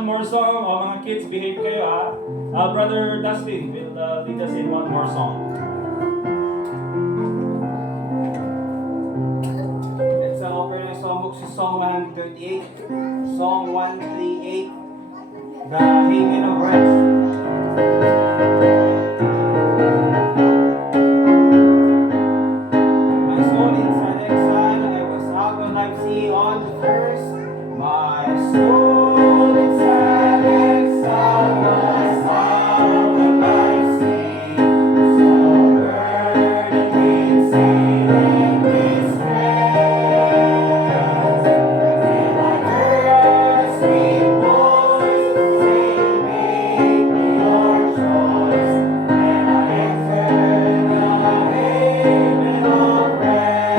one more song. O mga kids, behave kayo ha. Brother Dustin will lead us in one more song. Let's open our songbook sa Song 138. Song 138. The Haven of Rest. My soul in sad exile, I was out on life sea on the first. My soul in sad exile was out on life sea. So burdened with sin and distress. Till I heard a sweet voice say, make me your choice. And I entered the haven of rest.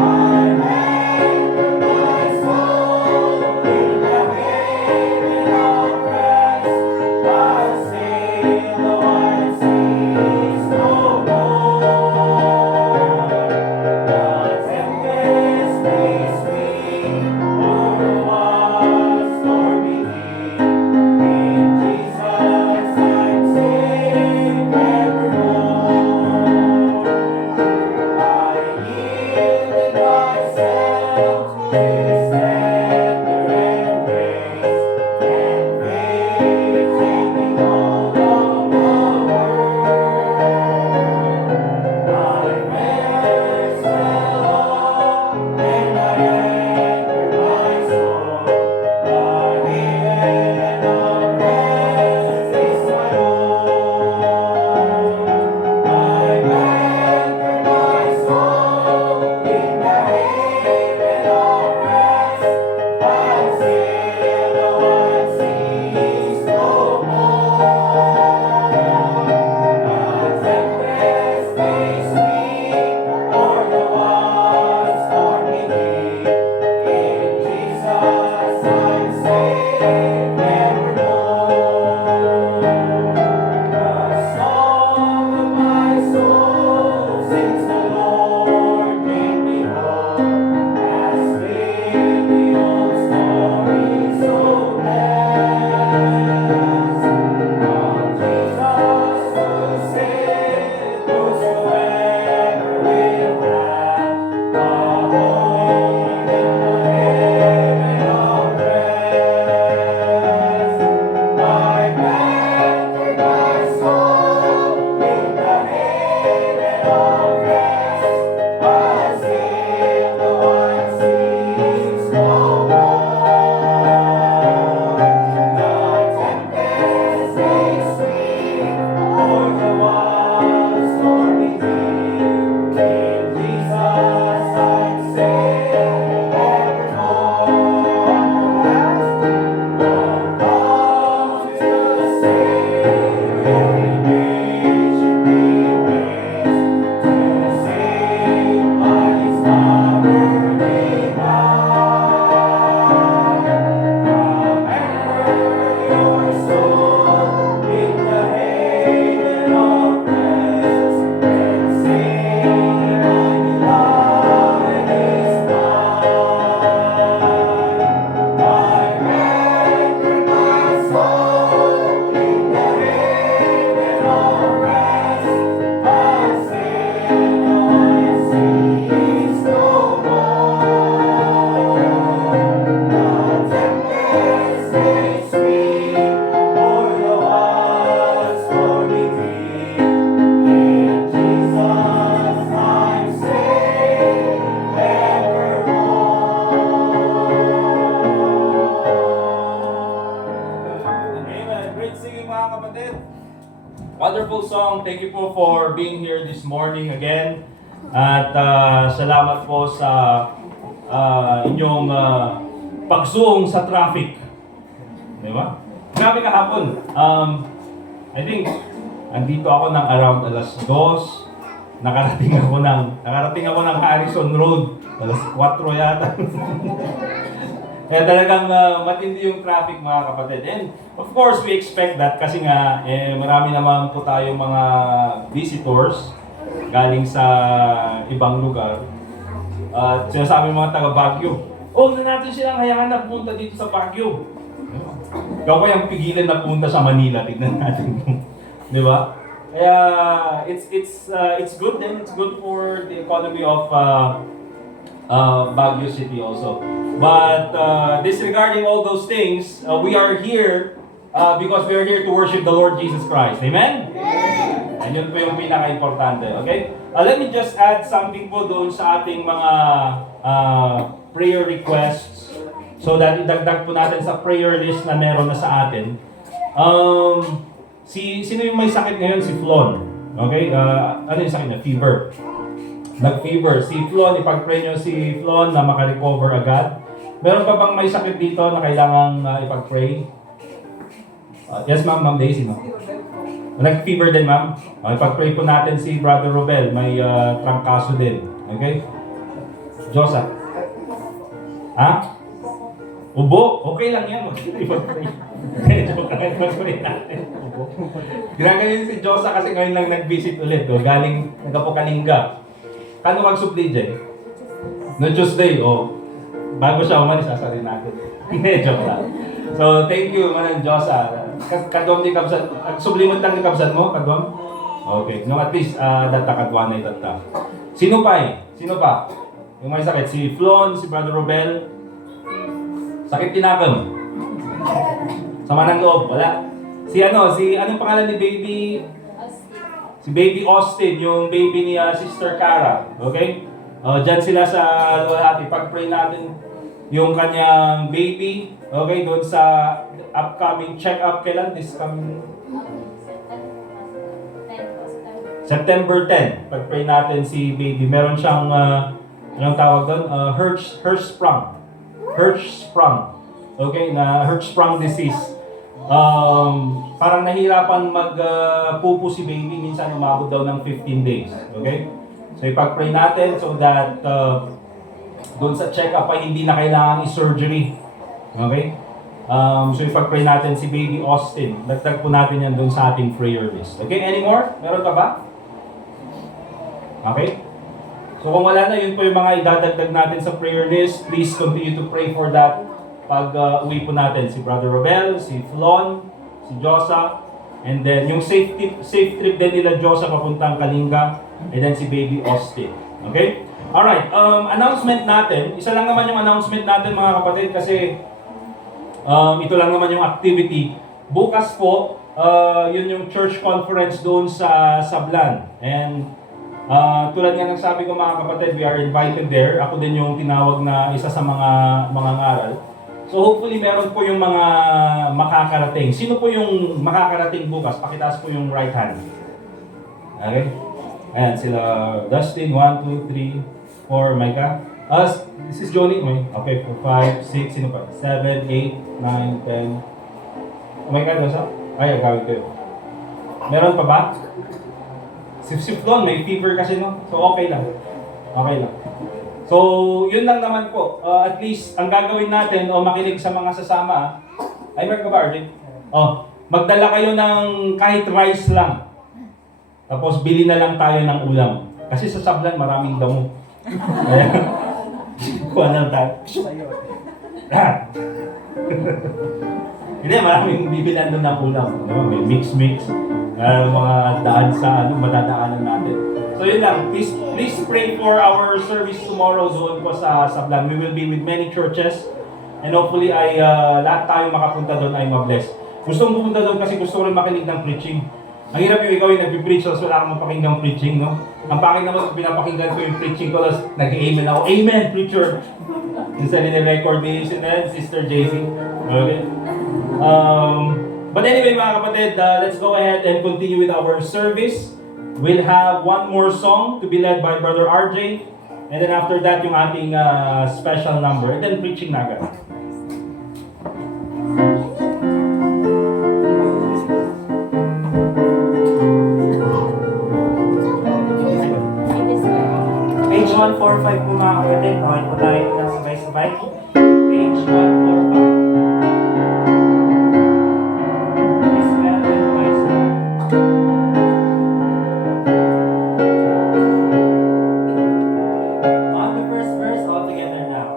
I anchored my soul in the haven of rest. I sail the wide seas no more. The tempest may sweep o'er what's stormy deep. In Jesus I'm safe evermore. I yielded myself to His tender embrace, and faith taking hold of the world. My prayers fell off, and I anchored my soul. The haven of rest is my own. I anchored my soul in the haven of rest. I sail the wide seas no more. The tempest may sweep o'er the wide stormy deep. In Jesus I'm safe evermore. The song of my soul sings the Lord made me whole. Has lived the old story so blessed. From Jesus who said, whosoever will have a home in the haven of rest. I've anchored my soul in the haven of rest. I sail the wide seas no more. The tempest may sweep o'er the wide stormy deep. In Jesus I'm safe evermore. Come to the Savior, every nation be raised to save by His power divine. Come anchor your soul in the haven of rest, and sing, my beloved is mine. I've anchored my soul in the haven of rest. I sail the wide seas no more. The tempest may sweep o'er the wide stormy deep. In Jesus I'm safe evermore. Amen. Great singing mga kapatid. Wonderful song. Thank you po for being here this morning again. At salamat po sa inyong pagsuong sa traffic. Di ba? Grabe kahapon. I think, andito ako ng around alas 2. Nakarating ako ng Harrison Road. Alas 4 yata. Kaya talagang matindi yung traffic mga kapatid. And of course, we expect that kasi nga marami naman po tayong mga visitors galing sa ibang lugar. At sinasabi mga taga Baguio, Huwag na natin silang hayaan na pumunta dito sa Baguio. Ikaw kayang pigilan na pumunta sa Manila, tignan natin. Di ba? Kaya it's good then. It's good for the economy of Baguio City also. But disregarding all those things, we are here because we are here to worship the Lord Jesus Christ. Amen? And yun po yung pinaka-importante. Okay? Let me just add something po doon sa ating mga prayer requests so that idagdag po natin sa prayer list na meron na sa atin. Sino yung may sakit ngayon? Si Flon. Okay? Ano yung sakit niya? Fever. Nag-fever. Si Flon, ipag-pray nyo si Flon na makarecover agad. Meron pa bang may sakit dito na kailangang ipag-pray? Yes, ma'am. Ma'am Daisy, ma'am. Nag-fever din, ma'am. Ipag-pray po natin si Brother Robel. May trangkaso din. Okay? Josa. Ha? Ubo? Okay lang yan. Ipag-pray. Ipag-pray natin. Ubo. Ginagaling si Josa kasi ngayon lang nag-visit ulit. Galing nagkapukalingga. Kano mag-supply dyan? No Tuesday, bago siya umalis, sasarin natin. Hindi, joke lang. So, thank you, Manang Diyosa. Kadom ni Kabsan, sublimot lang ni Kabsan mo, Kadom? Okay, no, at least, data kadwan na itata. Sino pa eh? Sino pa? Yung may sakit, si Flon, si Brother Robel. Sakit tinagam. Sama ng loob, wala. Anong pangalan ni baby? Si Baby Austin, yung baby ni Sister Cara. Okay? Diyan sila sa Luwalhati. Pag-pray natin yung kanyang baby. Okay? Doon sa upcoming check-up. Kailan? This coming September 10. Pag-pray natin si baby. Meron siyang, anong tawag doon? Hirschsprung. Okay? Na Hirschsprung disease. Parang nahirapan magpupo si baby, minsan umabot daw ng 15 days. Okay? So ipag-pray natin so that doon sa check-up ay hindi na kailangan i-surgery. Okay? So ipag-pray natin si baby Austin. Dagdag po natin yan doon sa ating prayer list. Okay? Any more? Meron pa ba? Okay? So kung wala na, yun po yung mga idadagdag natin sa prayer list. Please continue to pray for that. Pag uwi po natin si Brother Robel, si Flon, si Josa, and then yung safe trip din nila Josa papuntang Kalinga, and then si baby Austin. Okay? Alright, announcement natin. Isa lang naman yung announcement natin mga kapatid kasi ito lang naman yung activity. Bukas po, yun yung church conference doon sa Sablan. And tulad nga ng sabi ko mga kapatid, we are invited there. Ako din yung tinawag na isa sa mga ngaral. So hopefully meron po yung mga makakarating. Sino po yung makakarating bukas? Pakitaas po yung right hand. Okay? Ayan, sila Dustin, 1, 2, 3, 4, Micah. This is Johnny. Okay, 4, 5, 6, sino pa? 7, 8, 9, 10. Oh my God, what's up? Ay, gawin ko yun. Meron pa ba? Sip-sip doon, may fever kasi no? So okay lang. Okay lang. So, yun lang naman po. At least, ang gagawin natin o makinig sa mga sasama, ay meron ka ba, RJ? Magdala kayo ng kahit rice lang. Tapos, bili na lang tayo ng ulam. Kasi sa Sablan, maraming damo. Kaya, kuha na lang tayo. Hindi, maraming bibilan doon ng ulam. May mix-mix. Mga daan sa madadaanan natin. So yun lang, please pray for our service tomorrow doon po sa Sablan. We will be with many churches and hopefully ay lahat tayo makapunta doon ay mabless. Gusto mong pumunta doon kasi gusto ko rin makinig ng preaching. Ang hirap yung ikaw yung nag-preach so wala kang mapakinggang preaching, no? Ang pangit naman kung pinapakinggan ko yung preaching ko tapos nag-amen ako, Amen, preacher! Instead in-record ni Sister JC. Okay? But anyway mga kapatid, let's go ahead and continue with our service. We'll have one more song to be led by Brother RJ. And then after that, yung ating special number. And then preaching na agad. Page 145 po mga kapatid. Okay po tayo na sabay-sabay. Page 145. On the first verse, all together now.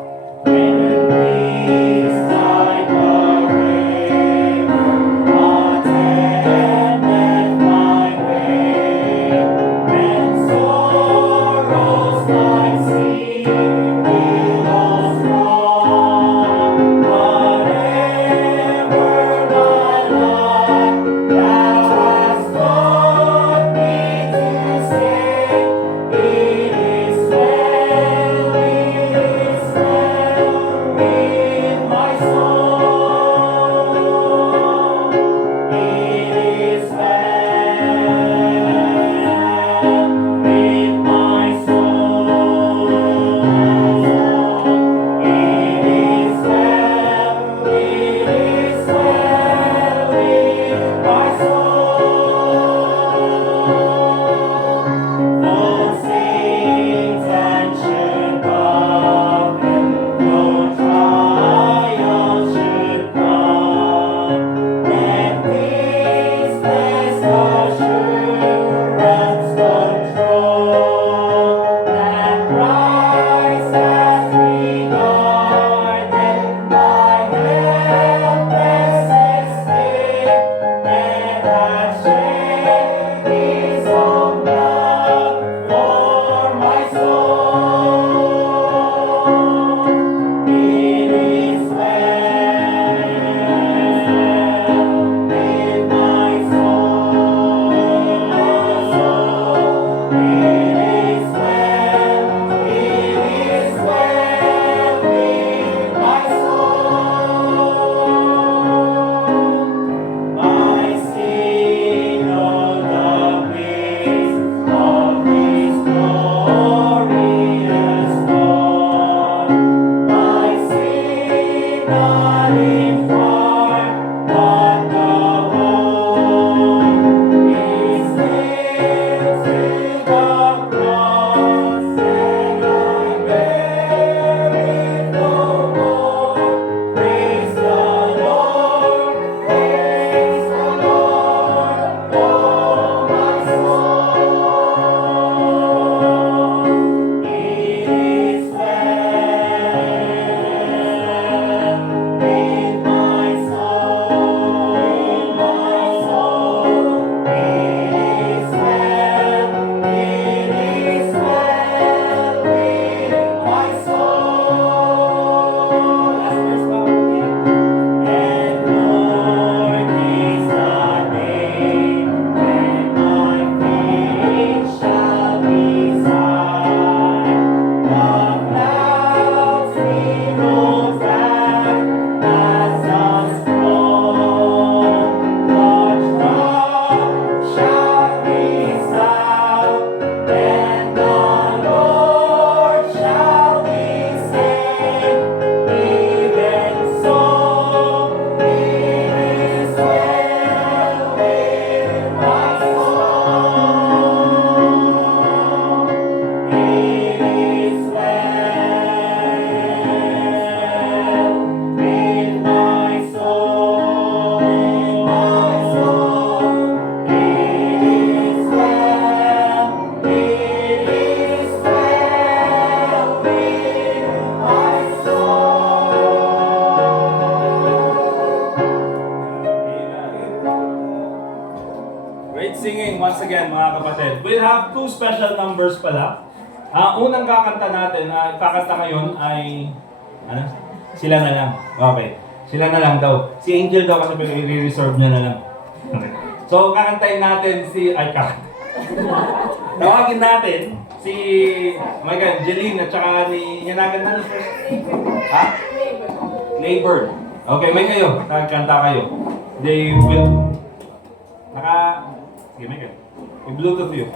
have two special numbers pala. Unang kakanta natin, kakanta ngayon ay, ano? Sila na lang. Okay. Sila na lang daw. Si Angel daw kasi i-reserve niya na lang. Okay. So, kakantayin natin tawagin natin si, oh my God, Jeline at saka ni, Yanagan na ni first. Ha? Labor. Okay, may kayo. Kanta kayo. They will, sige, may kayo. May Bluetooth you.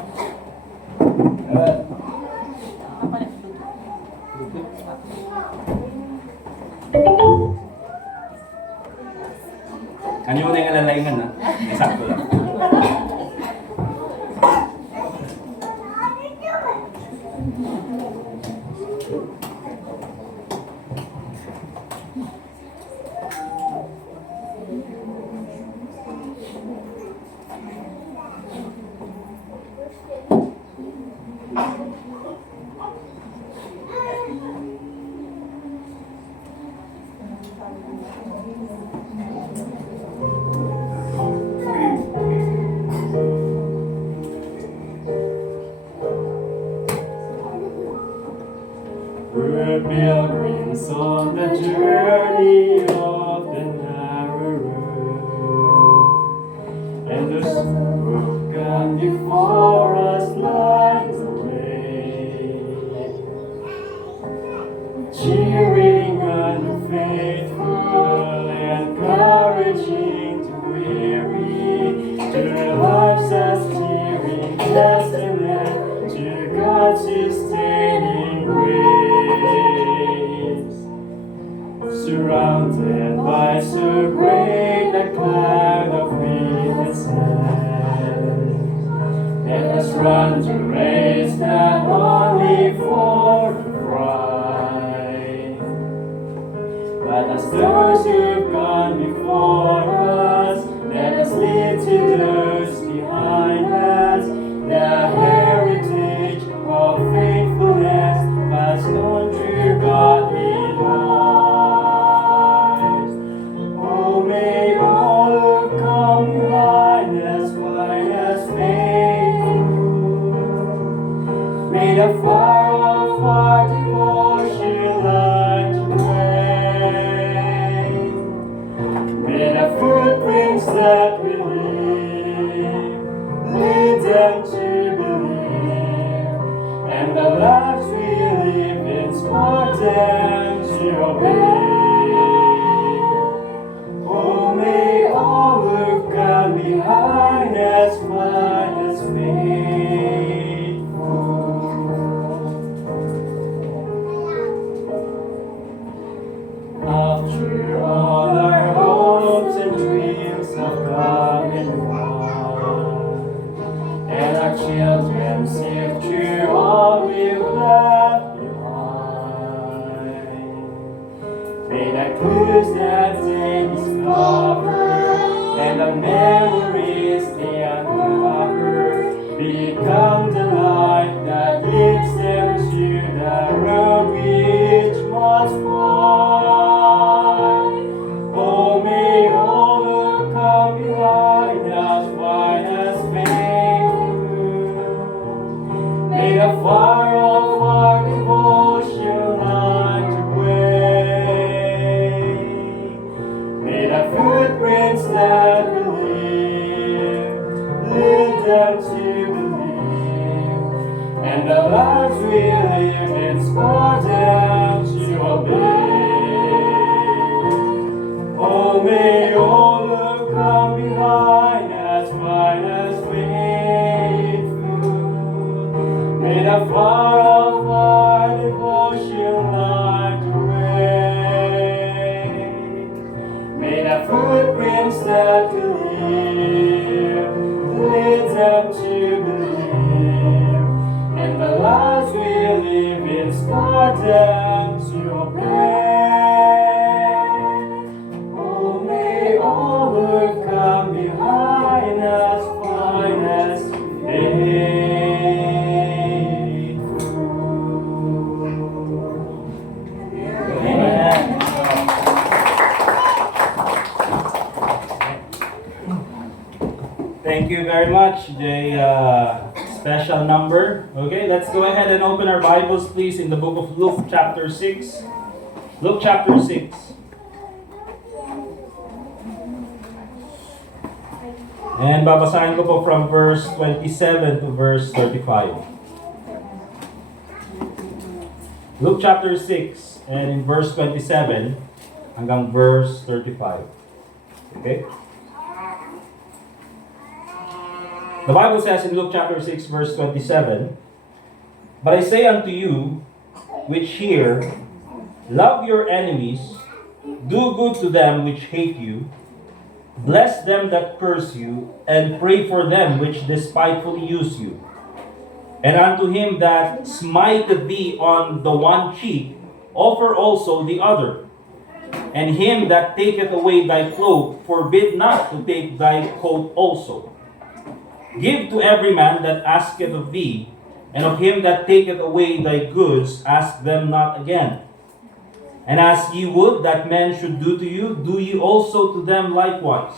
Ano mo na yung alalaingan, ha? Exacto lang. We're pilgrims on the journey of the narrow road, and the road gone before us lies the way, cheering on the faithful, encouraging to weary, to their lives as steering testament to God's sustaining grace. Surrounded by so great a cloud of witnesses, let us run to race not only for the prize, but as those who've gone before us, let us lead to those behind us the heritage of faithfulness passed on through godly lives. Oh, may all who come behind us find us faithful. May the fire of our devotion light the way. May the footprints that we leave lead them to believe, and the lives we live inspire them to obey. Oh, may all who've gone behind us find us faithful. After all our hopes and dreams have come and gone, and our children sift through all we've left behind, may the clues that they discover and the memories they uncover become the light that leads them to the road which must find. Oh, may all who come behind us find us faithful. May the fire of our devotion light the way. May the footprints that we leave lead them to believe, and the lives we live inspire them to obey. Oh, may all who come behind us find us faithful. May the fire of our devotion light the way. May the footprints that we leave lead them to believe, and the lives we live inspire them to obey. Oh, may all who come behind us find us faithful. Amen. Thank you very much, Jay special number. Okay, let's go ahead and open our Bibles, please, in the book of Luke, chapter 6. Luke, chapter 6. And babasahin ko po from verse 27 to verse 35. Luke chapter 6, and in verse 27 hanggang verse 35. Okay? The Bible says in Luke chapter 6, verse 27, "But I say unto you, which hear, love your enemies, do good to them which hate you, bless them that curse you, and pray for them which despitefully use you. And unto him that smiteth thee on the one cheek, offer also the other. And him that taketh away thy cloak, forbid not to take thy coat also. Give to every man that asketh of thee, and of him that taketh away thy goods, ask them not again. And as ye would that men should do to you, do ye also to them likewise.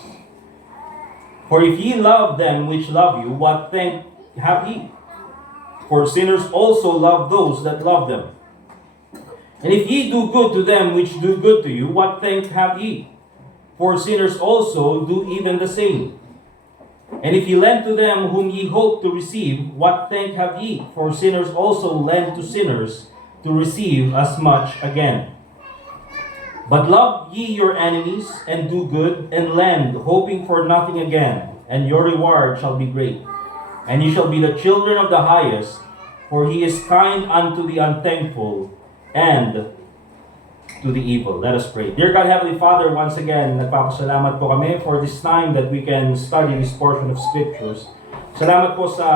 For if ye love them which love you, what thank have ye? For sinners also love those that love them. And if ye do good to them which do good to you, what thank have ye? For sinners also do even the same. And if ye lend to them whom ye hope to receive, what thank have ye? For sinners also lend to sinners to receive as much again. But love ye your enemies, and do good, and lend, hoping for nothing again, and your reward shall be great. And ye shall be the children of the highest, for he is kind unto the unthankful, and to the evil." Let us pray. Dear God, Heavenly Father, once again, nagpapasalamat po kami for this time that we can study this portion of Scriptures. Salamat po sa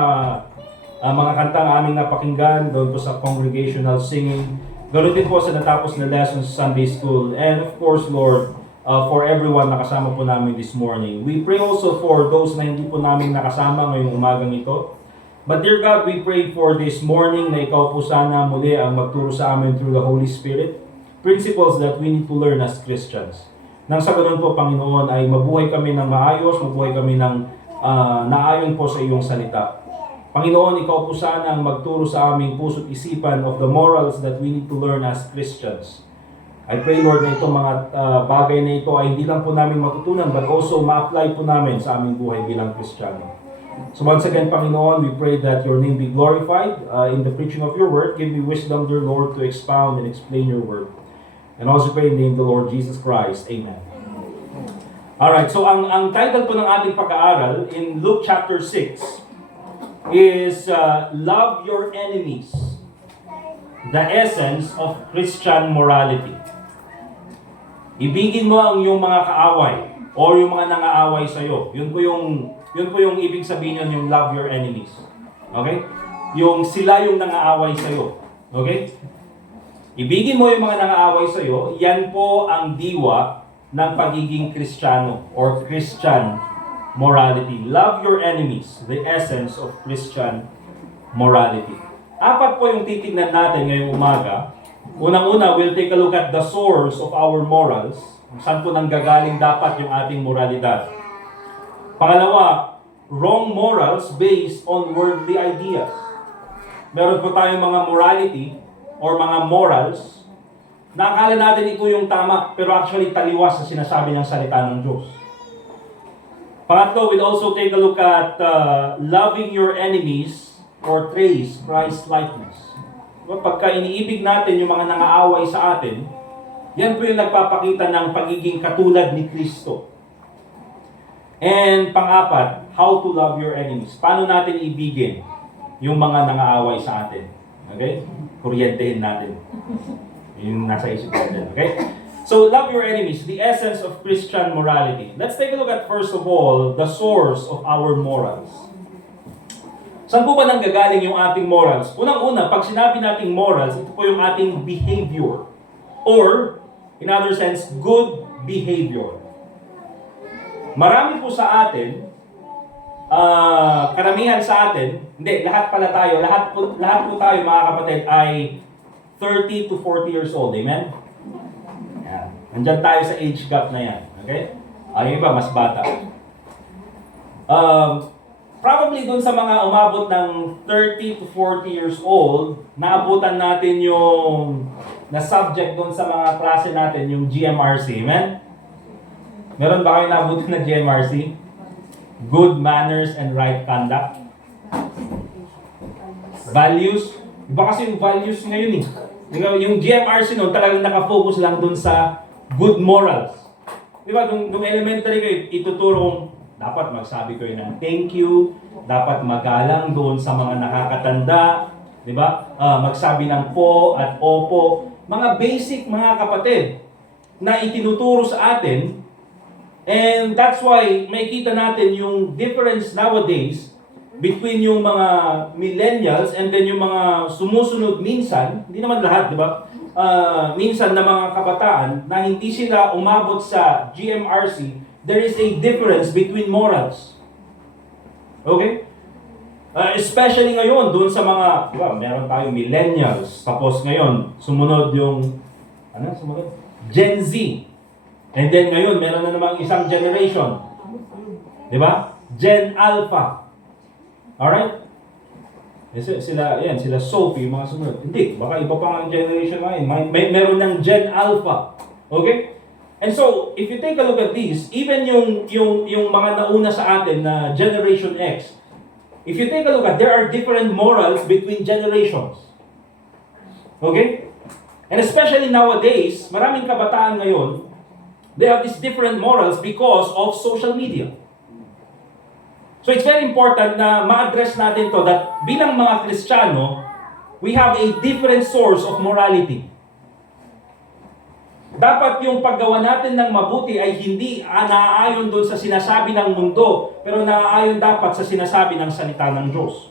mga kantang aming napakinggan, doon po sa congregational singing. Ganoon din po sa natapos na lessons sa Sunday School. And of course, Lord, for everyone na kasama po namin this morning. We pray also for those na hindi po namin nakasama ngayong umagang ito. But dear God, we pray for this morning na ikaw po sana muli ang magturo sa amin through the Holy Spirit. Principles that we need to learn as Christians. Nang sa ganoon po, Panginoon, ay mabuhay kami ng maayos, mabuhay kami ng naayon po sa iyong salita. Panginoon, ikaw po sana ang magturo sa aming puso't isipan of the morals that we need to learn as Christians. I pray, Lord, na itong mga bagay na ito ay hindi lang po namin matutunan, but also ma-apply po namin sa aming buhay bilang Kristiyano. So once again, Panginoon, we pray that your name be glorified in the preaching of your word. Give me wisdom, dear Lord, to expound and explain your word. And also pray in the name of the Lord Jesus Christ. Amen. Alright, so ang title po ng ating pag-aaral in Luke chapter 6 is Love Your Enemies, the essence of Christian morality. Ibigin mo ang iyong mga kaaway or yung mga nangaaway sa iyo. Yun po yung ibig sabihin niyan, yung love your enemies. Okay? Yung sila yung nangaaway sa iyo. Okay? Ibigin mo yung mga nangaaway sa iyo. Yan po ang diwa ng pagiging Kristiyano or Christian morality. Love your enemies, the essence of Christian morality. Apat po yung titignan natin ngayong umaga. Unang-una, we'll take a look at the source of our morals. Saan po nanggagaling dapat yung ating moralidad. Pangalawa, wrong morals based on worldly ideas. Meron po tayong mga morality or mga morals na akala natin ito yung tama, pero actually taliwas sa sinasabi ng salita ng Diyos. Pangatlo, we'll also take a look at loving your enemies portrays Christ-likeness. Pagka iniibig natin yung mga nangaaway sa atin, yan po yung nagpapakita ng pagiging katulad ni Kristo. And pang-apat, how to love your enemies. Paano natin ibigin yung mga nangaaway sa atin? Okay? Kuryentehin natin. Yung nasa isip natin. Okay? So, love your enemies, the essence of Christian morality. Let's take a look at, first of all, the source of our morals. Saan po ba nanggagaling yung ating morals? Unang-una, pag sinabi nating morals, ito po yung ating behavior. Or, in other sense, good behavior. Marami po sa atin, karamihan sa atin, hindi, lahat pala tayo, lahat po tayo mga kapatid ay 30 to 40 years old. Amen? Nandyan tayo sa age gap na yan. Okay? Yung iba, mas bata. probably dun sa mga umabot ng 30 to 40 years old, naabutan natin yung na subject dun sa mga klase natin, yung GMRC. Amen? Meron ba kayo naabutan na GMRC? Good manners and right conduct. Values. Iba kasi yung values ngayon eh. Yung GMRC noon talagang nakafocus lang dun sa good morals. Di ba? Nung elementary kayo, ituturo kong dapat magsabi kayo ng thank you, dapat magalang doon sa mga nakakatanda, di ba? Magsabi ng po at opo. Mga basic, mga kapatid, na itinuturo sa atin. And that's why makita natin yung difference nowadays between yung mga millennials and then yung mga sumusunod minsan, hindi naman lahat, di ba? Minsan na mga kabataan na hindi sila umabot sa GMRC, there is a difference between morals. Okay? Especially ngayon, doon sa mga, diba, meron tayong millennials, tapos ngayon, sumunod yung, sumunod? Gen Z. And then ngayon, meron na namang isang generation. Diba? Gen Alpha. Alright? Sila Sophie, mga sumunod. Hindi, baka iba pa ang generation ngayon. Meron ng Gen Alpha. Okay? And so, if you take a look at this, even yung mga nauna sa atin na Generation X, if you take a look at, there are different morals between generations. Okay? And especially nowadays, maraming kabataan ngayon, they have these different morals because of social media. So it's very important na ma-address natin to that bilang mga Kristiyano, we have a different source of morality. Dapat yung paggawa natin ng mabuti ay hindi naaayon doon sa sinasabi ng mundo, pero naaayon dapat sa sinasabi ng salita ng Diyos.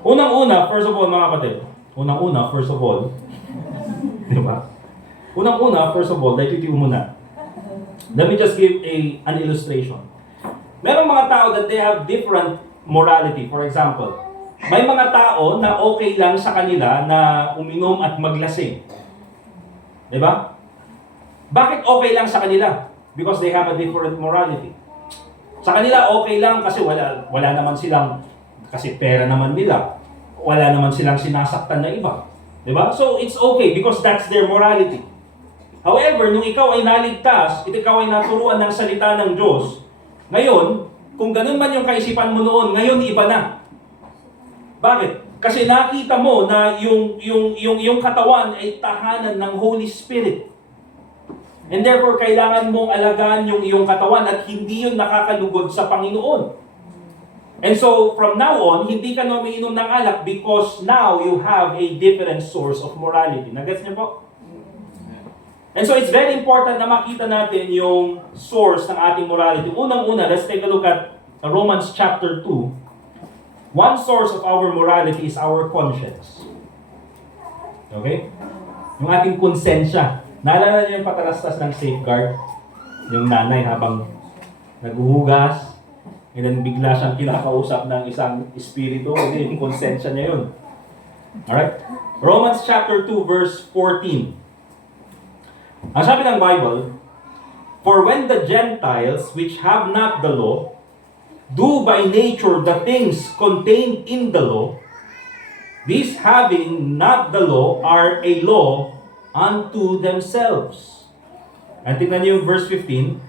Unang-una, first of all, mga kapatid, di ba? Unang-una, first of all, titiyo muna. Let me just give an illustration. Merong mga tao that they have different morality. For example, may mga tao na okay lang sa kanila na uminom at maglasing. Di ba? Bakit okay lang sa kanila? Because they have a different morality. Sa kanila okay lang kasi wala naman silang, kasi pera naman nila. Wala naman silang sinasaktan na iba. Diba? So it's okay because that's their morality. However, nung ikaw ay naligtas, ikaw ay naturuan ng salita ng Diyos, ngayon, kung ganun man yung kaisipan mo noon, ngayon iba na. Bakit? Kasi nakita mo na yung katawan ay tahanan ng Holy Spirit. And therefore, kailangan mong alagaan yung iyong katawan at hindi yun nakakalugod sa Panginoon. And so, from now on, hindi ka na umiinom ng alak because now you have a different source of morality. Nagets niyo po? And so, it's very important na makita natin yung source ng ating morality. Unang-una, let's take a look at Romans chapter 2. One source of our morality is our conscience. Okay? Yung ating konsensya. Naalala niyo yung patalastas ng safeguard? Yung nanay habang naghuhugas, and then bigla siyang kinakausap ng isang espiritu, hindi yung konsensya niya yun. Alright? Romans chapter 2 verse 14. Ang sabi ng Bible, "For when the Gentiles, which have not the law, do by nature the things contained in the law, these having not the law are a law unto themselves." At tingnan niyo yung verse 15,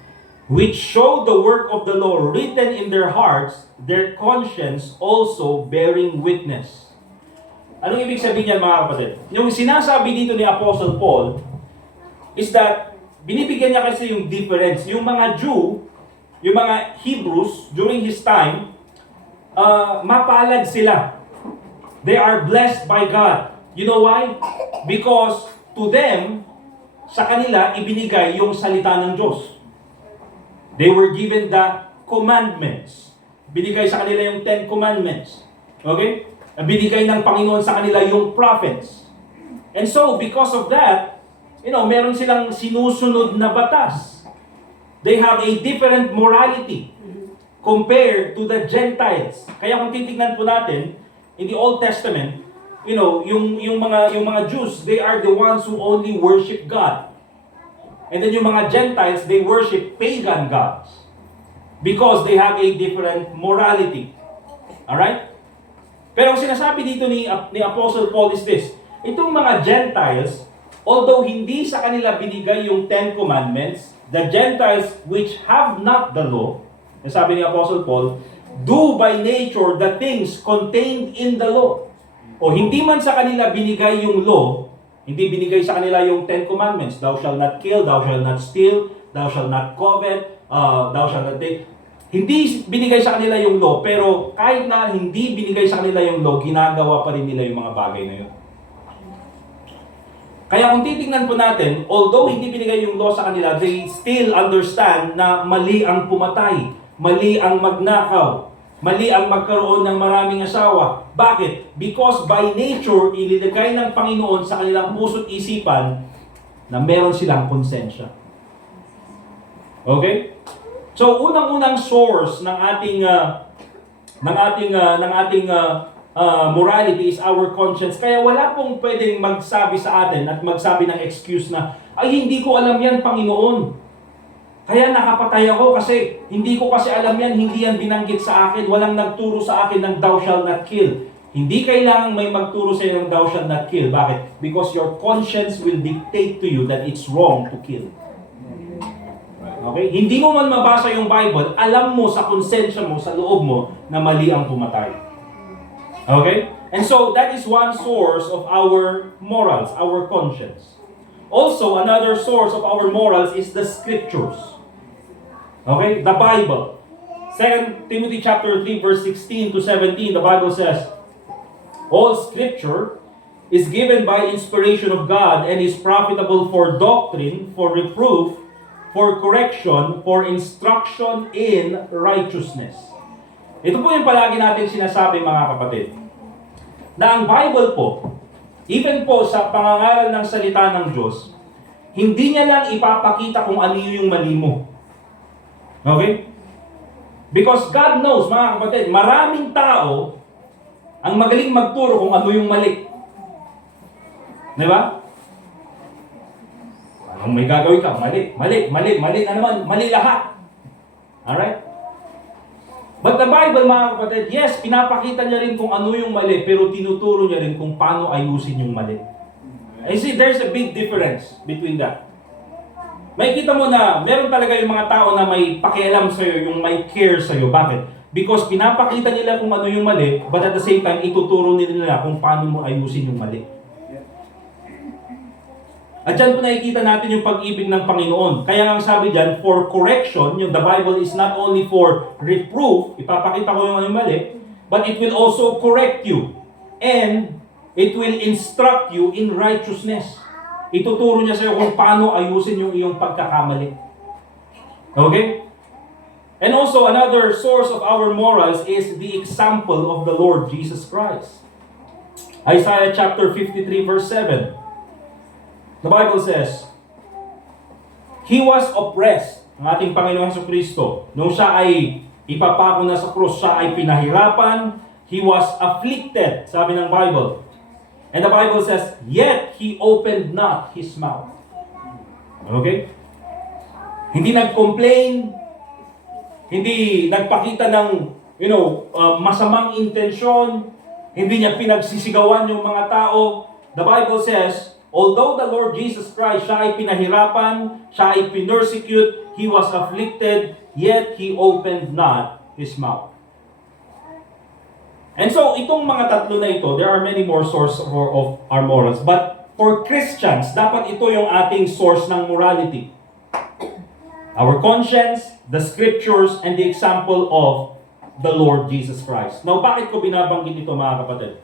"Which show the work of the law written in their hearts, their conscience also bearing witness." Anong ibig sabihin niyan, mga kapatid? Yung sinasabi dito ni Apostle Paul is that binibigyan niya kasi yung difference. Yung mga Jew, yung mga Hebrews during his time, mapalad sila. They are blessed by God. You know why? Because to them, sa kanila, ibinigay yung salita ng Diyos. They were given the commandments. Binigay sa kanila yung 10 commandments. Okay? Binigay ng Panginoon sa kanila yung prophets. And so, because of that, meron silang sinusunod na batas. They have a different morality compared to the Gentiles. Kaya kung titignan po natin, in the Old Testament, yung mga Jews, they are the ones who only worship God. And then yung mga Gentiles, they worship pagan gods. Because they have a different morality. Alright? Pero ang sinasabi dito ni Apostle Paul is this, itong mga Gentiles, although hindi sa kanila binigay yung Ten Commandments, the Gentiles which have not the law, sabi ni Apostle Paul, do by nature the things contained in the law. O hindi man sa kanila binigay yung law, hindi binigay sa kanila yung Ten Commandments, thou shalt not kill, thou shalt not steal, thou shalt not covet, thou shalt not take. Hindi binigay sa kanila yung law, pero kahit na hindi binigay sa kanila yung law, ginagawa pa rin nila yung mga bagay na yun. Kaya kung titingnan po natin, although hindi binigay yung law sa kanila, they still understand na mali ang pumatay, mali ang magnakaw, mali ang magkaroon ng maraming asawa. Bakit? Because by nature, ililagay ng Panginoon sa kanilang puso't isipan na meron silang konsensya. Okay? So, unang-unang source ng ating morality is our conscience. Kaya wala pong pwedeng magsabi sa atin at magsabi ng excuse na, ay hindi ko alam yan, Panginoon. Kaya nakapatay ako kasi hindi ko kasi alam yan, hindi yan binanggit sa akin, walang nagturo sa akin ng thou shalt not kill. Hindi kailangang may magturo sa iyo ng thou shalt not kill. Bakit? Because your conscience will dictate to you that it's wrong to kill. Okay? Hindi mo man mabasa yung Bible, alam mo sa konsensya mo, sa loob mo, na mali ang pumatay. Okay? And so, that is one source of our morals, our conscience. Also, another source of our morals is the Scriptures. Okay? The Bible. 2 Timothy chapter 3, verse 16 to 17, the Bible says, all Scripture is given by inspiration of God and is profitable for doctrine, for reproof, for correction, for instruction in righteousness. Ito po yung palagi natin sinasabi, mga kapatid, na ang Bible po, even po sa pangangaral ng salita ng Diyos, hindi niya lang ipapakita kung ano yung mali mo. Okay? Because God knows, mga kapatid, maraming tao ang magaling magturo kung ano yung mali. Di ba? Anong may gagawin ka? Mali na naman. Mali lahat. Alright? But the Bible, mga kapatid, yes, pinapakita niya rin kung ano yung mali, pero tinuturo niya rin kung paano ayusin yung mali. I see, there's a big difference between that. May kita mo na meron talaga yung mga tao na may pakialam sa'yo, yung may care sa'yo. Bakit? Because pinapakita nila kung ano yung mali, but at the same time, ituturo nila kung paano mo ayusin yung mali. At dyan po nakikita natin yung pag-ibig ng Panginoon. Kaya ang sabi dyan, for correction, yung the Bible is not only for reproof, ipapakita ko yung ano yung mali, but it will also correct you. And it will instruct you in righteousness. Ituturo niya sa'yo kung paano ayusin yung iyong pagkakamali. Okay? And also, another source of our morals is the example of the Lord Jesus Christ. Isaiah chapter 53 verse 7. The Bible says, He was oppressed, ang ating Panginoon Jesucristo. Nung siya ay ipapako na sa krus, siya ay pinahirapan. He was afflicted, sabi ng Bible. And the Bible says, yet He opened not His mouth. Okay? Hindi nag-complain, hindi nagpakita ng, masamang intensyon, hindi niya pinagsisigawan yung mga tao. The Bible says, although the Lord Jesus Christ, siya ay pinahirapan, siya ay pinersecute, He was afflicted, yet He opened not His mouth. And so, itong mga tatlo na ito, there are many more sources of our morals. But for Christians, dapat ito yung ating source ng morality. Our conscience, the Scriptures, and the example of the Lord Jesus Christ. Now, bakit ko binabanggit ito, mga kapatid?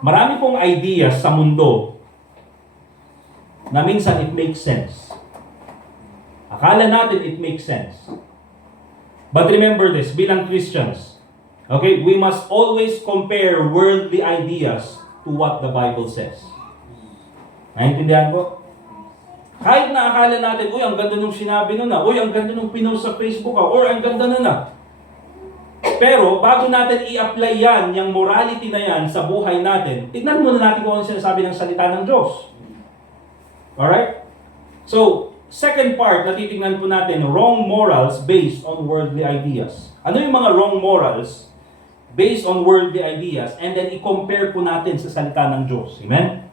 Marami pong ideas sa mundo na minsan it makes sense. Akala natin it makes sense. But remember this, bilang Christians, okay, we must always compare worldly ideas to what the Bible says. Naintindihan ko? Kahit na akala natin, uy, ang ganda nung sinabi nun na, uy, ang ganda nung pinost sa Facebook, or ang ganda nun na. Pero, bago natin i-apply yan, yung morality na yan sa buhay natin, tignan muna natin kung ano sinasabi ng salita ng Diyos. Alright? So, second part na titingnan po natin, wrong morals based on worldly ideas. Ano yung mga wrong morals based on worldly ideas, and then i-compare po natin sa salita ng Diyos. Amen?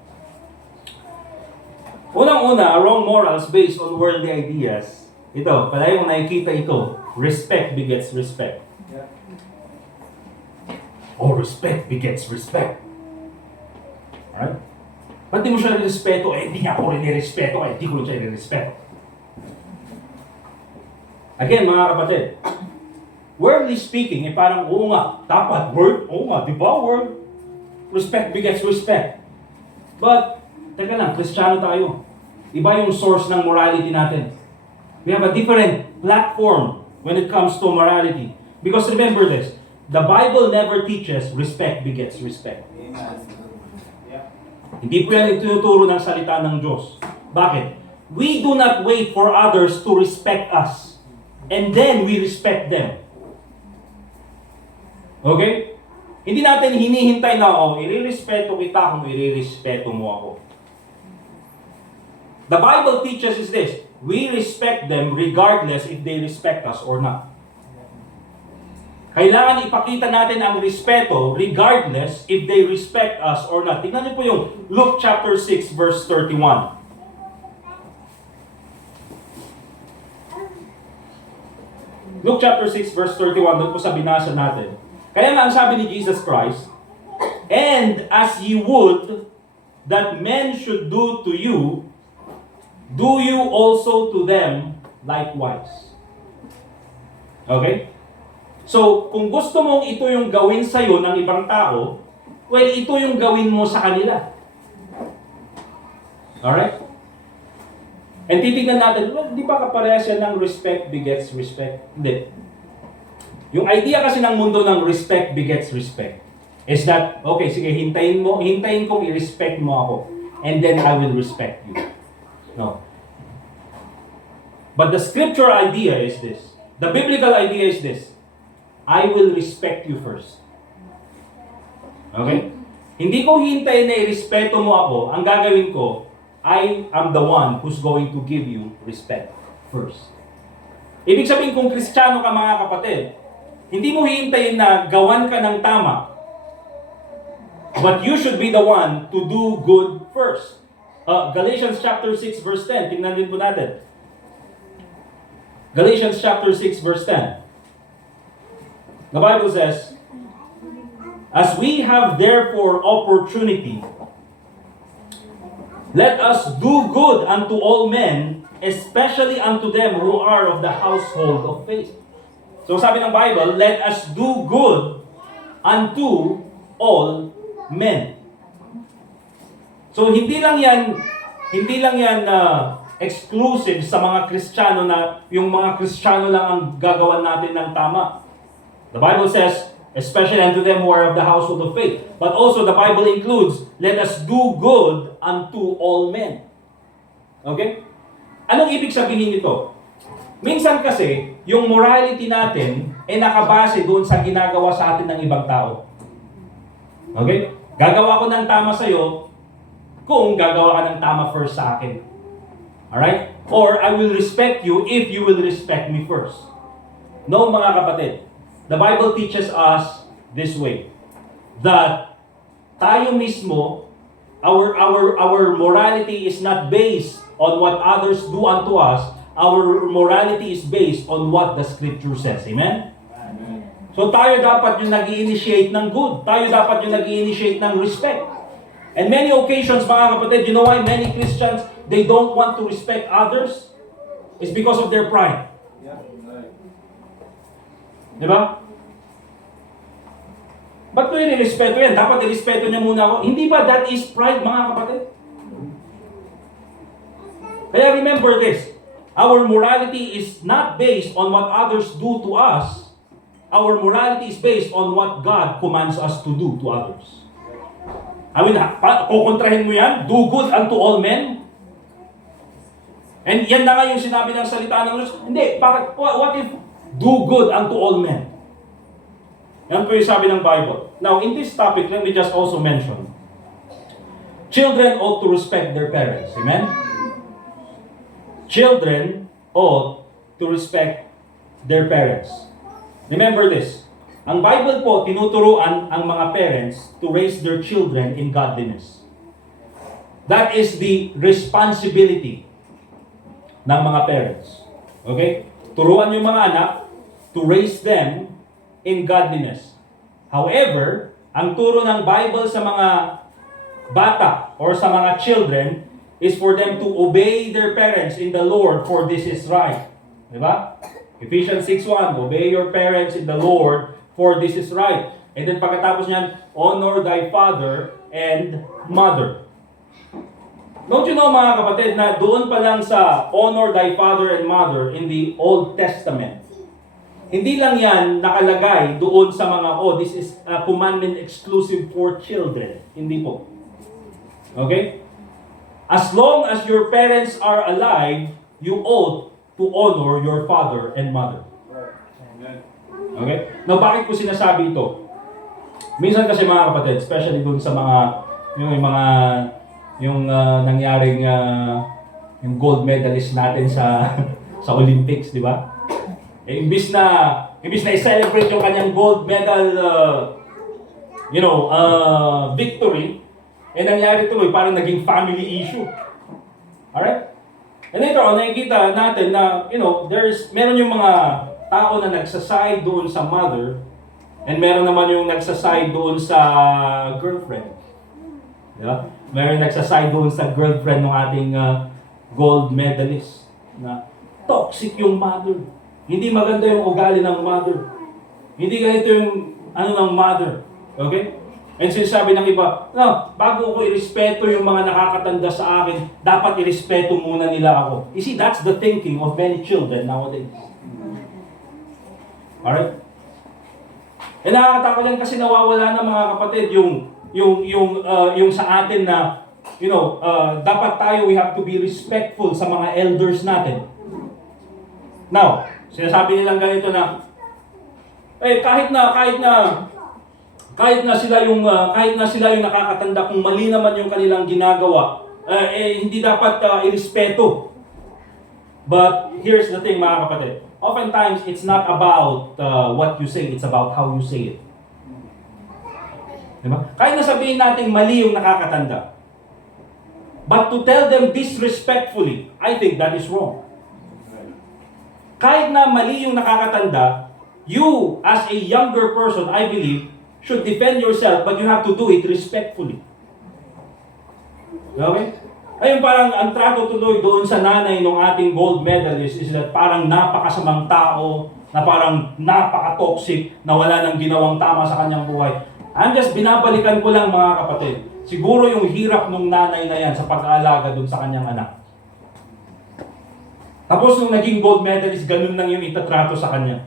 Unang-una, wrong morals based on worldly ideas. Ito, palagi kong nakikita ito. Respect begets respect. Oh, respect begets respect. Alright? Ba't di mo siya respeto? Hindi niya ako rin respeto, hindi ko rin siya respeto. Again, mga kapatid, worldly speaking, parang, oo nga, dapat, oo nga, di ba, respect begets respect. But, teka lang, Kristiyano tayo. Iba yung source ng morality natin. We have a different platform when it comes to morality. Because remember this, the Bible never teaches respect begets respect. Hindi po yan itinuturo ng salita ng Diyos. Bakit? We do not wait for others to respect us. And then we respect them. Okay? Hindi natin hinihintay na, irirespeto kita kung irirespeto mo ako. The Bible teaches is this, we respect them regardless if they respect us or not. Kailangan ipakita natin ang respeto regardless if they respect us or not. Tingnan niyo po yung Luke chapter 6 verse 31. Luke chapter 6 verse 31, doon po sa binasa natin. Kaya nga ang sabi ni Jesus Christ, and as ye would that men should do to you, do you also to them likewise. Okay? So, kung gusto mong ito yung gawin sa'yo ng ibang tao, well, ito yung gawin mo sa kanila. Alright? And titignan natin, well, di ba kaparehas yan ng respect begets respect? Hindi. Yung idea kasi ng mundo ng respect begets respect is that, okay, sige, hintayin kong i-respect mo ako, and then I will respect you. No. But the scripture idea is this. The biblical idea is this. I will respect you first. Okay? Hindi ko hintayin na i-respeto mo ako. Ang gagawin ko, I am the one who's going to give you respect first. Ibig sabihin, kung Kristiyano ka mga kapatid, hindi mo hintayin na gawan ka ng tama. But you should be the one to do good first. Galatians chapter 6 verse 10. Tingnan din po natin. Galatians chapter 6 verse 10. The Bible says, as we have therefore opportunity, let us do good unto all men, especially unto them who are of the household of faith. So sabi ng Bible, let us do good unto all men. So hindi lang yan exclusive sa mga Kristiyano na yung mga Kristiyano lang ang gagawan natin ng tama. The Bible says, especially unto them who are of the household of faith. But also the Bible includes, let us do good unto all men. Okay? Anong ibig sabihin nito? Minsan kasi, yung morality natin ay nakabase doon sa ginagawa sa atin ng ibang tao. Okay? Gagawa ko ng tama sa'yo kung gagawa ka ng tama first sa akin. Alright? Or I will respect you if you will respect me first. No, mga kapatid. The Bible teaches us this way, that tayo mismo, our morality is not based on what others do unto us. Our morality is based on what the Scripture says. Amen? Amen. So tayo dapat yung nag-i-initiate ng good. Tayo dapat yung nag-i-initiate ng respect. And many occasions, mga kapatid, you know why many Christians, they don't want to respect others? It's because of their pride. Diba? Ba't ko i-respeto yan? Dapat i-respeto niya muna ako. Hindi ba that is pride, mga kapatid? Kaya remember this. Our morality is not based on what others do to us. Our morality is based on what God commands us to do to others. I mean, kukontrahin mo yan? Do good unto all men? And yan na nga yung sinabi ng salita ng Diyos. Hindi, bakit? What if do good unto all men? Yan po yung sabi ng Bible. Now, in this topic, let me just also mention, children ought to respect their parents. Amen? Children ought to respect their parents. Remember this. Ang Bible po, tinuturuan ang mga parents to raise their children in godliness. That is the responsibility ng mga parents. Okay? Turuan yung mga anak to raise them in godliness. However, ang turo ng Bible sa mga bata or sa mga children is for them to obey their parents in the Lord, for this is right. Diba? Ephesians 6:1, obey your parents in the Lord, for this is right. And then pagkatapos niyan, honor thy father and mother. Don't you know mga kapatid na doon pa lang sa honor thy father and mother in the Old Testament, hindi lang yan nakalagay doon sa mga, this is a commandment exclusive for children. Hindi po. Okay? As long as your parents are alive, you ought to honor your father and mother. Okay? Now, bakit ko sinasabi ito? Minsan kasi mga kapatid, especially dun sa mga, yung nangyaring yung gold medalist natin sa sa Olympics, di ba? Imbis na i-celebrate yung kanyang gold medal victory, nangyari tuloy parang naging family issue. Alright? And later on, nakikita natin na, meron yung mga tao na nagsaside doon sa mother, and meron naman yung nagsaside doon sa girlfriend. Diba? Meron yung nagsaside doon sa girlfriend ng ating gold medalist na toxic yung mother. Hindi maganda yung ugali ng mother. Hindi ganito yung ng mother. Okay? And sinasabi ng iba, bago ko irespeto yung mga nakakatanda sa akin, dapat irespeto muna nila ako. You see, that's the thinking of many children nowadays. Alright? And nakakatakot yan kasi nawawala na mga kapatid yung sa atin na dapat tayo, we have to be respectful sa mga elders natin. Now, sinasabi nilang ganito na kahit na sila yung nakakatanda, kung mali naman yung kanilang ginagawa, hindi dapat irespeto. But here's the thing mga kapatid. Oftentimes, it's not about what you say, it's about how you say it. Diba? Kahit na sabihin natin mali yung nakakatanda, but to tell them disrespectfully, I think that is wrong. Kahit na mali yung nakakatanda, you as a younger person, I believe, should defend yourself, but you have to do it respectfully. Okay? Ayun, parang ang trato tuloy doon sa nanay ng ating gold medalist is that parang napakasamang tao, na parang napaka-toxic, na wala nang ginawang tama sa kanyang buhay. I'm just binabalikan ko lang mga kapatid. Siguro yung hirap ng nanay na yan sa pag-aalaga doon sa kanyang anak. Tapos nung naging gold medalist, ganun lang yung itatrato sa kanya.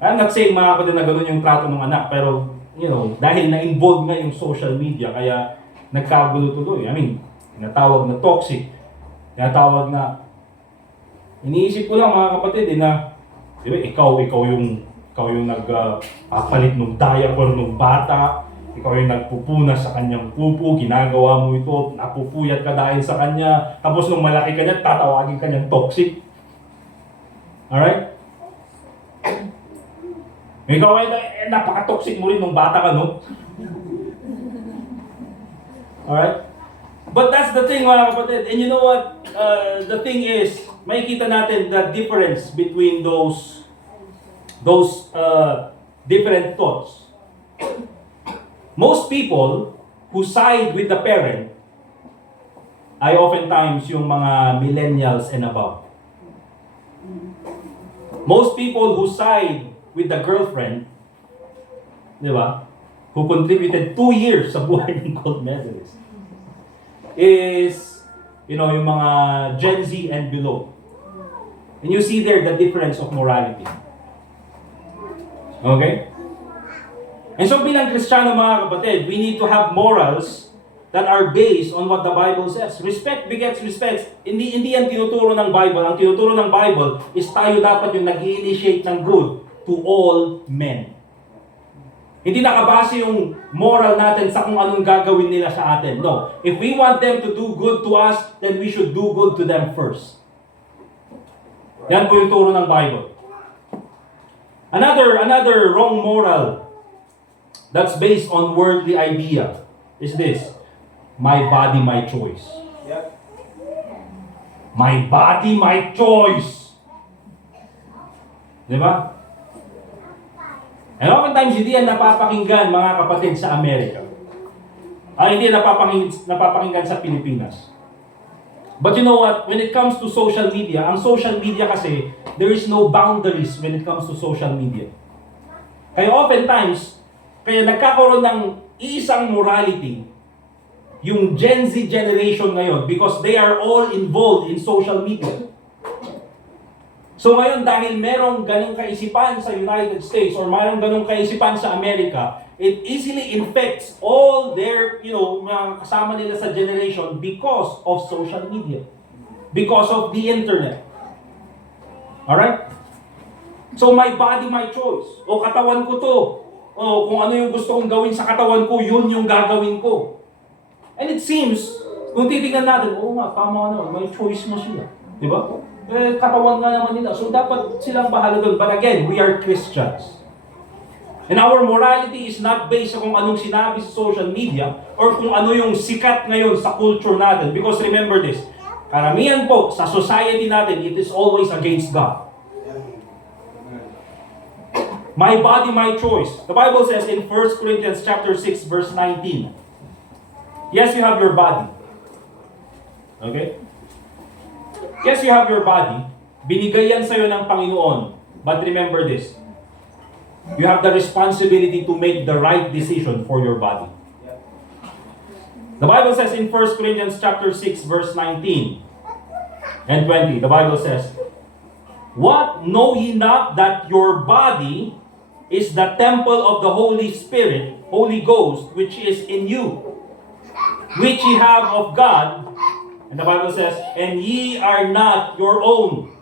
I'm not saying mga kapatid na ganun yung trato ng anak, pero dahil na-involve nga yung social media, kaya nagkagulo tuloy. I mean, tinatawag na toxic, tinatawag na, iniisip ko lang mga kapatid na, di ba, ikaw yung nagpapalit ng diaper ng bata, ikaw yung nagpupunas sa kanyang pupo, ginagawa mo ito, napupuyat ka dahil sa kanya, tapos nung malaki ka niya, tatawagin ka niyang toxic. Alright? Ikaw ay napaka-toxic mo rin nung bata ka, no? Alright? But that's the thing mga kapatid. And you know what? The thing is, makikita natin the difference between those different thoughts. Most people who side with the parent ay oftentimes yung mga millennials and above. Most people who side with the girlfriend, di ba, who contributed 2 years sa buhay ng gold medalist, is, yung mga Gen Z and below. And you see there the difference of morality. Okay? And so bilang Kristiyano mga kapatid, we need to have morals that are based on what the Bible says. Respect begets respect. Hindi yan tinuturo ng Bible. Ang tinuturo ng Bible is tayo dapat yung nag-initiate ng good to all men. Hindi nakabase yung moral natin sa kung anong gagawin nila sa atin. No. If we want them to do good to us, then we should do good to them first. Yan po yung turo ng Bible. Another wrong moral that's based on worldly idea is this: my body, my choice. Yep. My body, my choice. Di ba? And oftentimes, hindi yan napapakinggan, mga kapatid, sa Amerika. Hindi yan napapakinggan sa Pilipinas. But you know what? When it comes to social media, ang social media kasi, there is no boundaries when it comes to social media. Kaya oftentimes, kaya nagkakaroon ng isang morality, yung Gen Z generation ngayon, because they are all involved in social media. So ngayon, dahil merong ganong kaisipan sa United States or merong ganong kaisipan sa Amerika, it easily infects all their, mga kasama nila sa generation because of social media. Because of the internet. Alright? So my body, my choice. O katawan ko to. O kung ano yung gusto kong gawin sa katawan ko, yun yung gagawin ko. And it seems, kung titingnan natin, oo nga, tama naman, may choice mo sila. Di ba? Katawan nga naman nila. So dapat silang bahala doon. But again, we are Christians. And our morality is not based sa kung anong sinabi sa social media or kung ano yung sikat ngayon sa culture natin. Because remember this, karamihan po sa society natin, it is always against God. My body, my choice. The Bible says in 1 Corinthians chapter 6, verse 19. Yes, you have your body. Okay? Yes, you have your body. Binigay yan sa'yo ng Panginoon. But remember this. You have the responsibility to make the right decision for your body. The Bible says in 1 Corinthians chapter 6, verse 19 and 20, the Bible says, what, know ye not that your body is the temple of the Holy Spirit, Holy Ghost, which is in you, which ye have of God, and the Bible says, and ye are not your own.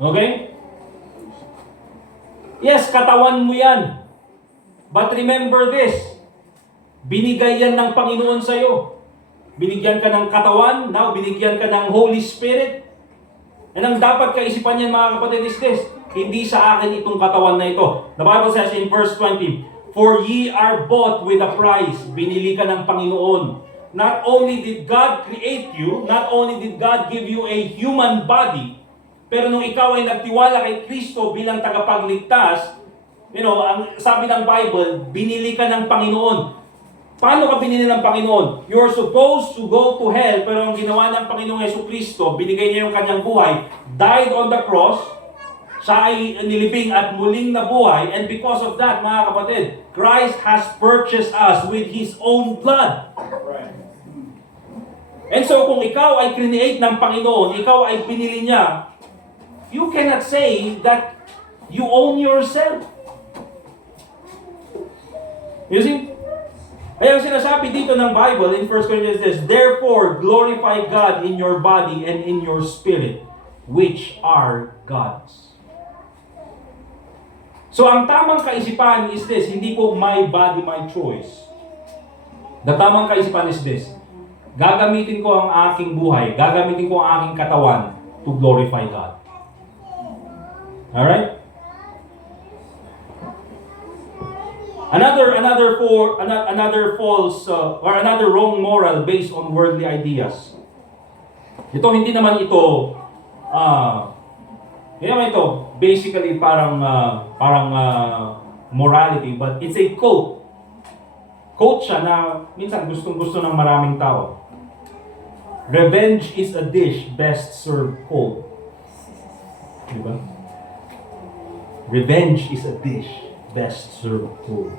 Okay? Yes, katawan mo yan. But remember this, binigay yan ng Panginoon sa'yo. Binigyan ka ng katawan, now binigyan ka ng Holy Spirit. And ang dapat kaisipan yan, mga kapatid, is this, hindi sa akin itong katawan na ito. The Bible says in verse 20, for ye are bought with a price. Binili ka ng Panginoon. Not only did God create you, not only did God give you a human body, pero nung ikaw ay nagtiwala kay Kristo bilang tagapagligtas, ang sabi ng Bible, binili ka ng Panginoon. Paano ka binili ng Panginoon? You are supposed to go to hell, pero ang ginawa ng Panginoong Jesucristo, binigay niya yung kanyang buhay, died on the cross, siya ay nilibing at muling nabuhay, and because of that, mga kapatid, Christ has purchased us with His own blood. And so kung ikaw ay create ng Panginoon, ikaw ay pinili niya, you cannot say that you own yourself. You see? Kaya ang sinasabi dito ng Bible in 1 Corinthians is, therefore glorify God in your body and in your spirit, which are God's. So ang tamang kaisipan is this, hindi po my body, my choice. The tamang kaisipan is this, gagamitin ko ang aking buhay, gagamitin ko ang aking katawan to glorify God. Alright? Another false or another wrong moral based on worldly ideas. Ito hindi naman ito basically parang morality, but it's a quote. Quote siya na minsan gustong-gusto ng maraming tao. Revenge is a dish best served cold. Diba? Revenge is a dish best served cold.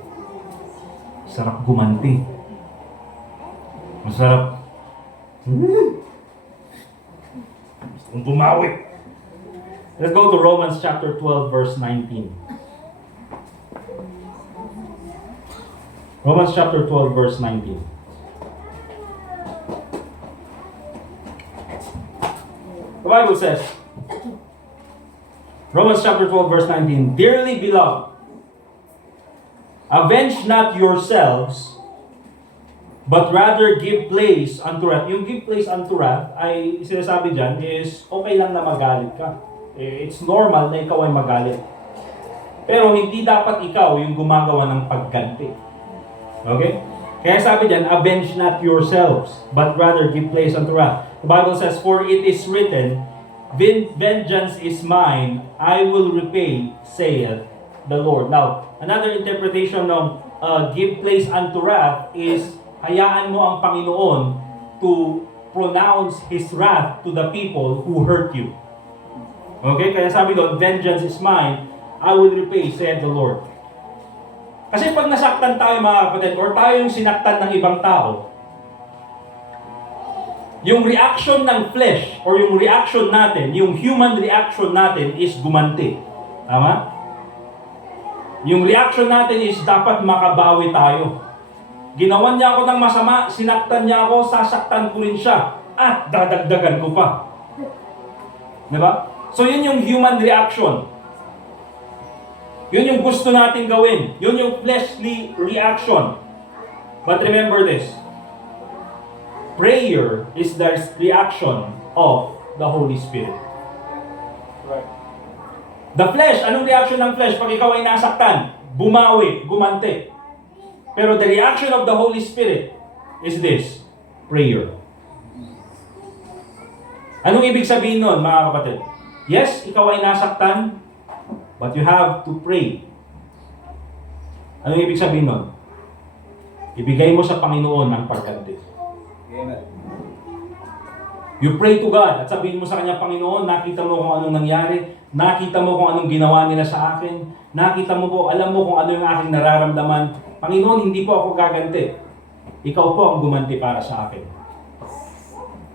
Sarap gumanti. Masarap. Kung bumawi. Let's go to Romans chapter 12, verse 19. Romans chapter 12, verse 19. The Bible says, Romans chapter 12, verse 19, dearly beloved, avenge not yourselves, but rather give place unto wrath. Yung give place unto wrath ay sinasabi dyan is okay lang na magalit ka. It's normal na ikaw ay magalit. Pero hindi dapat ikaw yung gumagawa ng pagganti. Okay? Kaya sabi diyan, avenge not yourselves, but rather give place unto wrath. The Bible says, for it is written, vengeance is mine, I will repay, saith the Lord. Now, another interpretation of give place unto wrath is, hayaan mo ang Panginoon to pronounce His wrath to the people who hurt you. Okay? Kaya sabi doon, vengeance is mine, I will repay, saith the Lord. Kasi pag nasaktan tayo mga kapatid, or tayo yung sinaktan ng ibang tao, yung reaction ng flesh, or yung reaction natin, yung human reaction natin is gumanti. Tama? Yung reaction natin is dapat makabawi tayo. Ginawan niya ako ng masama, sinaktan niya ako, sasaktan ko rin siya, at dadagdagan ko pa. Diba? So yun yung human reaction. Yun yung gusto natin gawin. Yun yung fleshly reaction. But remember this. Prayer is the reaction of the Holy Spirit. Right. The flesh, anong reaction ng flesh pag ikaw ay nasaktan? Bumawi, gumanti. Pero the reaction of the Holy Spirit is this, prayer. Anong ibig sabihin nun, mga kapatid? Yes, ikaw ay nasaktan, but you have to pray. Anong ibig sabihin nun? Ibigay mo sa Panginoon ang pagganti. Amen. You pray to God at sabihin mo sa Kanya, Panginoon, nakita mo kung anong nangyari, nakita mo kung anong ginawa nila sa akin, nakita mo po, alam mo kung ano yung aking nararamdaman. Panginoon, hindi po ako gaganti. Ikaw po ang gumanti para sa akin.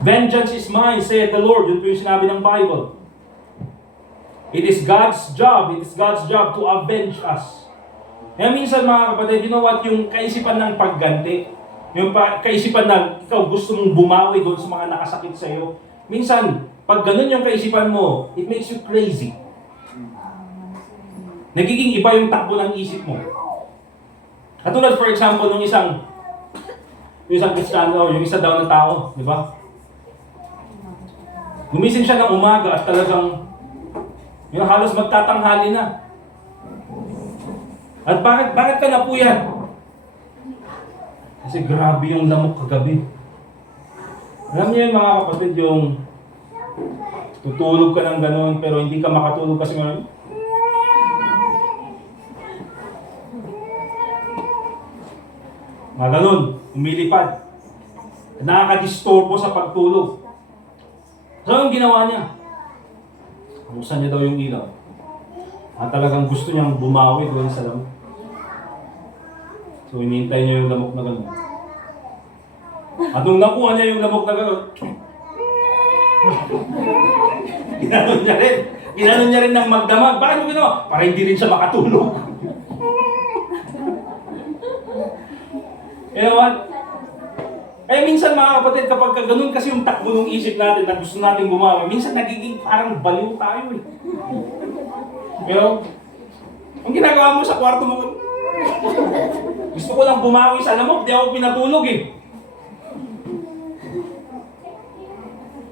Vengeance is mine, saith the Lord. Yun po yung sinabi ng Bible. It is God's job to avenge us. Kaya minsan mga kapatid, you know what, yung kaisipan ng pagganti, yung kaisipan ng ikaw gusto mong bumawi doon sa mga nakasakit sa iyo. Minsan, pag ganun yung kaisipan mo, it makes you crazy. Nagiging iba yung takbo ng isip mo. Katulad for example, nung isang Kristiyano, yung isa daw na tao, di ba? Gumising siya ng umaga at talagang halos magtatanghali na. At bakit ka napuyat? Kasi grabe yung lamok kagabi. Alam niyo yung mga kapatid, yung tutulog ka ng gano'n pero hindi ka makatulog kasi mga gano'n, umilipad. Nakakadisturbo sa pagtulog. So, ang ginawa niya? Buksan niya daw yung ilaw. At talagang gusto niyang bumawi doon sa lamok. So, hinihintay niya yung lamok na gano'n. At nung nakuha niya yung lamok na gano'n, ginanon niya rin. Ginanon niya rin ng magdamag. Bakit mo ginawa? Para hindi rin siya makatulog. You know what? Eh minsan mga kapatid, kapag ganun kasi yung takbo ng isip natin na gusto natin bumawi, minsan nagiging parang baliw tayo eh. You know? Ang ginagawa mo sa kwarto mo, gusto ko lang bumawi sa lamok, di ako pinatulog eh.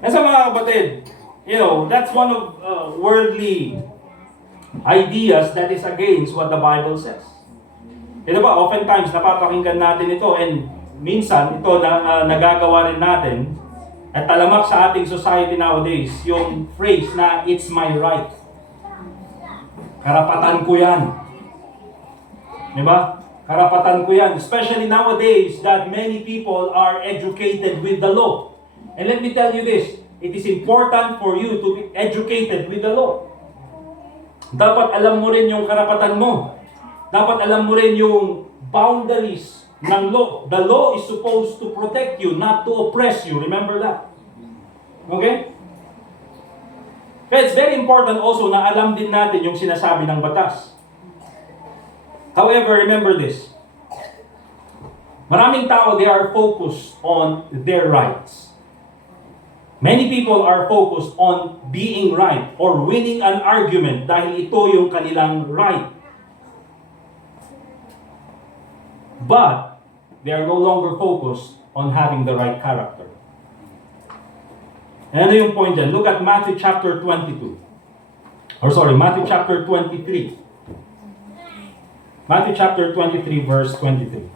And sa mga kapatid, you know, that's one of worldly ideas that is against what the Bible says. Diba, oftentimes napapakinggan natin ito and minsan ito na nagagawa rin natin at talamak sa ating society nowadays yung phrase na it's my right. Karapatan ko yan. Diba? Karapatan ko yan. Especially nowadays that many people are educated with the law. And let me tell you this, it is important for you to be educated with the law. Dapat alam mo rin yung karapatan mo. Dapat alam mo rin yung boundaries ng law. The law is supposed to protect you, not to oppress you. Remember that. Okay? Kaya it's very important also na alam din natin yung sinasabi ng batas. However, remember this. Maraming tao, they are focused on their rights. Many people are focused on being right or winning an argument dahil ito yung kanilang right. But they are no longer focused on having the right character. And ano yung point dyan? Look at Matthew chapter 22. Matthew chapter 23. Matthew chapter 23, verse 23.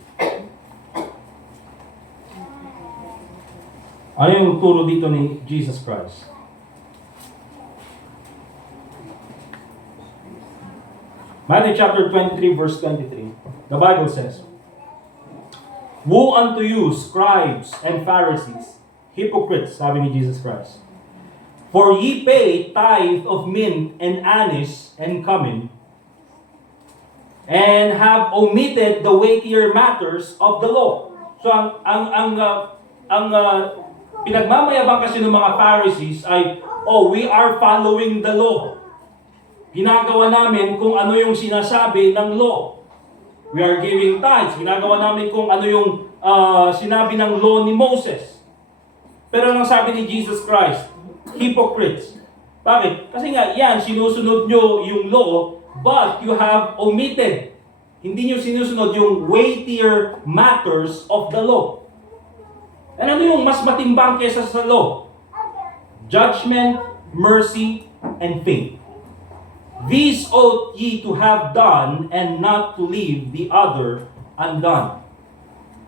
Ano yung turo dito ni Jesus Christ? Matthew chapter 23, verse 23. The Bible says, "Woe unto you, scribes and Pharisees, hypocrites," sabi ni Jesus Christ. "For ye pay tithe of mint and anise and cumin, and have omitted the weightier matters of the law." So ang pinagmamayabang kasi ng mga Pharisees ay, we are following the law. Ginagawa namin kung ano yung sinasabi ng law. We are giving tithes. Ginagawa namin kung ano yung sinabi ng law ni Moses. Pero anong sabi ni Jesus Christ? Hypocrites. Bakit? Kasi nga, yan, sinusunod nyo yung law, but you have omitted. Hindi nyo sinusunod yung weightier matters of the law. Ano yung mas matimbang kesa sa law? Judgment, mercy, and faith. "These ought ye to have done, and not to leave the other undone."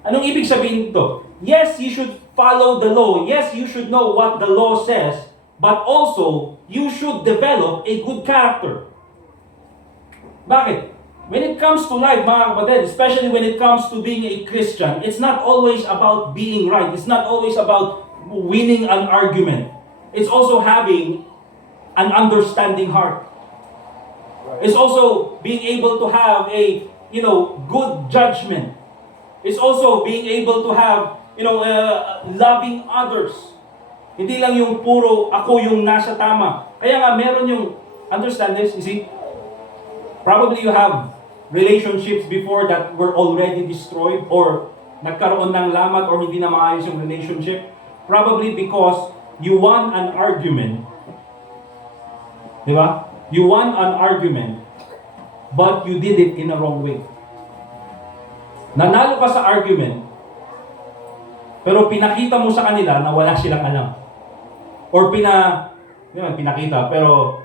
Anong ibig sabihin nito? Yes, you should follow the law. Yes, you should know what the law says. But also, you should develop a good character. Bakit? When it comes to life, mga kapatid, especially when it comes to being a Christian, it's not always about being right. It's not always about winning an argument. It's also having an understanding heart. It's also being able to have a, good judgment. It's also being able to have, loving others. Hindi lang yung puro ako yung nasa tama. Kaya nga meron yung, understand this, you see? Probably you have relationships before that were already destroyed or nagkaroon ng lamat or hindi na maayos yung relationship. Probably because you won an argument. Di ba? You won an argument, but you did it in a wrong way. Nanalo ka sa argument, pero pinakita mo sa kanila na wala silang alam. Or pinakita, pero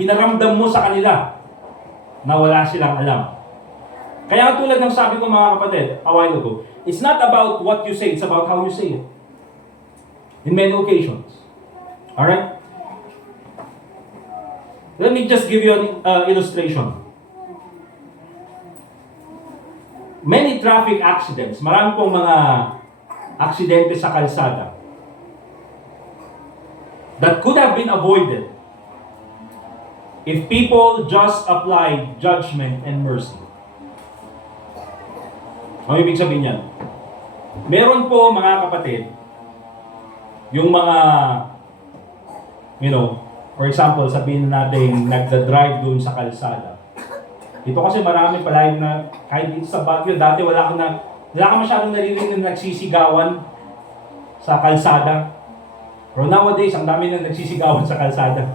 pinaramdam mo sa kanila na wala silang alam. Kaya tulad ng sabi ko mga kapatid, a while ago, it's not about what you say, it's about how you say it. In many occasions. Alright? Let me just give you an illustration. Many traffic accidents, marami pong mga aksidente sa kalsada that could have been avoided if people just applied judgment and mercy. Ano ibig sabihin yan? Meron po mga kapatid, yung mga, for example, sabihin natin nagda-drive doon sa kalsada. Ito kasi marami palagi na, kahit dito sa Baguio, dati wala ka masyadong naririnig na nagsisigawan sa kalsada. Pero nowadays, ang dami na nagsisigawan sa kalsada.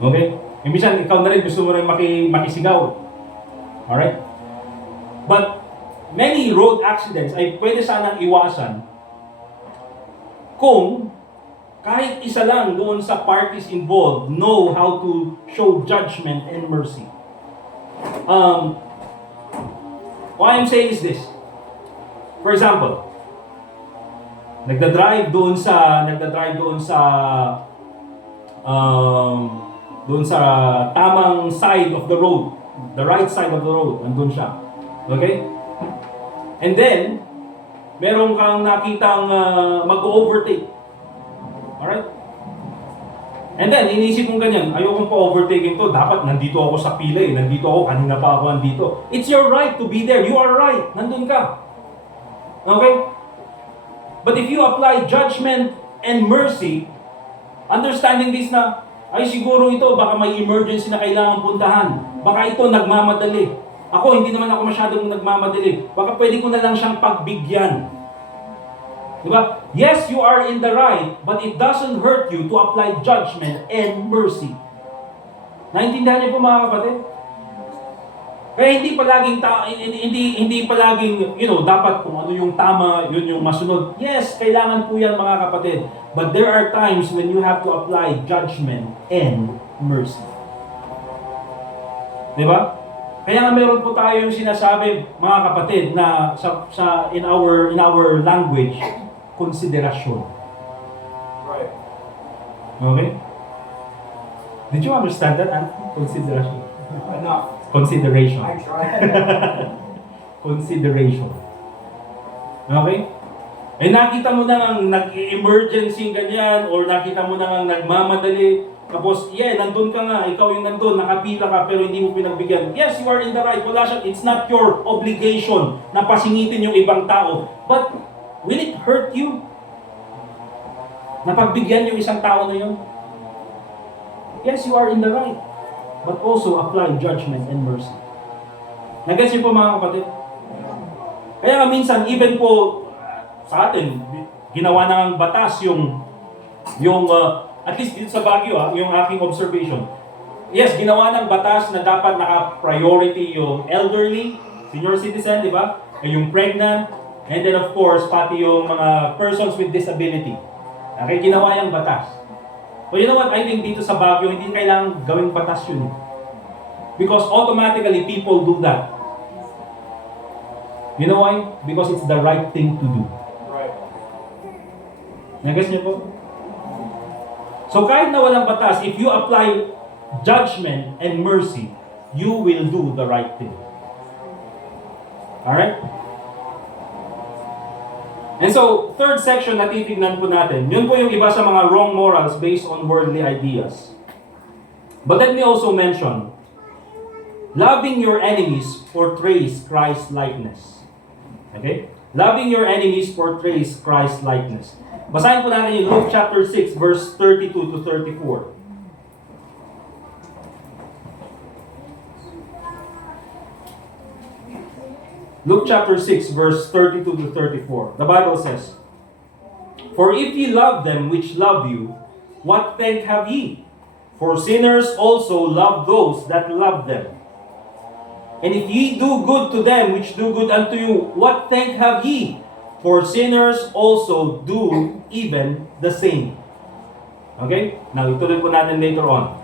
Okay? E minsan, ikaw na rin gusto mo rin makisigaw. Alright? But, many road accidents ay pwede sanang iwasan kung kahit isa lang doon sa parties involved know how to show judgment and mercy. What I'm saying is this. For example, nagda-drive doon sa tamang side of the road, the right side of the road, andun siya. Okay? And then, meron kang nakitang mag-overtake. Alright? And then, inisip mong ganyan, ayokong pa-overtaking to, dapat nandito ako sa pila nandito ako, kanina pa ako nandito. It's your right to be there. You are right. Nandun ka. Okay? But if you apply judgment and mercy, understanding this na, ay siguro ito, baka may emergency na kailangan puntahan. Baka ito nagmamadali. Ako, hindi naman ako masyadong nagmamadali. Baka pwede ko na lang siyang pagbigyan. Diba? Yes, you are in the right, but it doesn't hurt you to apply judgment and mercy. Naintindihan niyo po mga kapatid? Kaya hindi palaging dapat kung ano yung tama, yun yung masunod. Yes, kailangan po yan mga kapatid. But there are times when you have to apply judgment and mercy. Diba? Kaya nga meron po tayo yung sinasabi, mga kapatid, na in our language, konsiderasyon. Right. Okay? Did you understand that? Consideration. Enough. Consideration. I tried. Consideration. Okay? Eh nakita mo na ang nag-emergency ganyan or nakita mo na ang nagmamadali. Tapos, nandun ka nga, ikaw yung nandun, nakapila ka pero hindi mo pinagbigyan. Yes, you are in the right. Wala siya. It's not your obligation na pasingitin yung ibang tao. But, will it hurt you? Napagbigyan yung isang tao na yun? Yes, you are in the right. But also apply judgment and mercy. Nag-gets niyo po mga kapatid? Kaya nga minsan, even po sa atin, ginawa na ng batas yung at least dito sa Baguio, yung aking observation. Yes, ginawa ng batas na dapat naka-priority yung elderly, senior citizen, di ba? Yung pregnant, and then of course, pati yung mga persons with disability. Okay, ginawa yung batas. But you know what, I think dito sa Baguio, hindi kailangang gawing batas yun. Because automatically, people do that. You know why? Because it's the right thing to do. Right. Nag-gets niyo po? So kahit na walang batas, if you apply judgment and mercy, you will do the right thing. Alright? And so, third section na titignan po natin, yun po yung iba sa mga wrong morals based on worldly ideas. But let me also mention, loving your enemies portrays Christ-likeness. Okay? Loving your enemies portrays Christ-likeness. Basahin po natin yung Luke chapter 6, verse 32 to 34. Luke chapter 6, verse 32 to 34. The Bible says, "For if ye love them which love you, what thank have ye? For sinners also love those that love them. And if ye do good to them which do good unto you, what thank have ye? For sinners also do even the same." Okay? Now, ituloy po natin later on.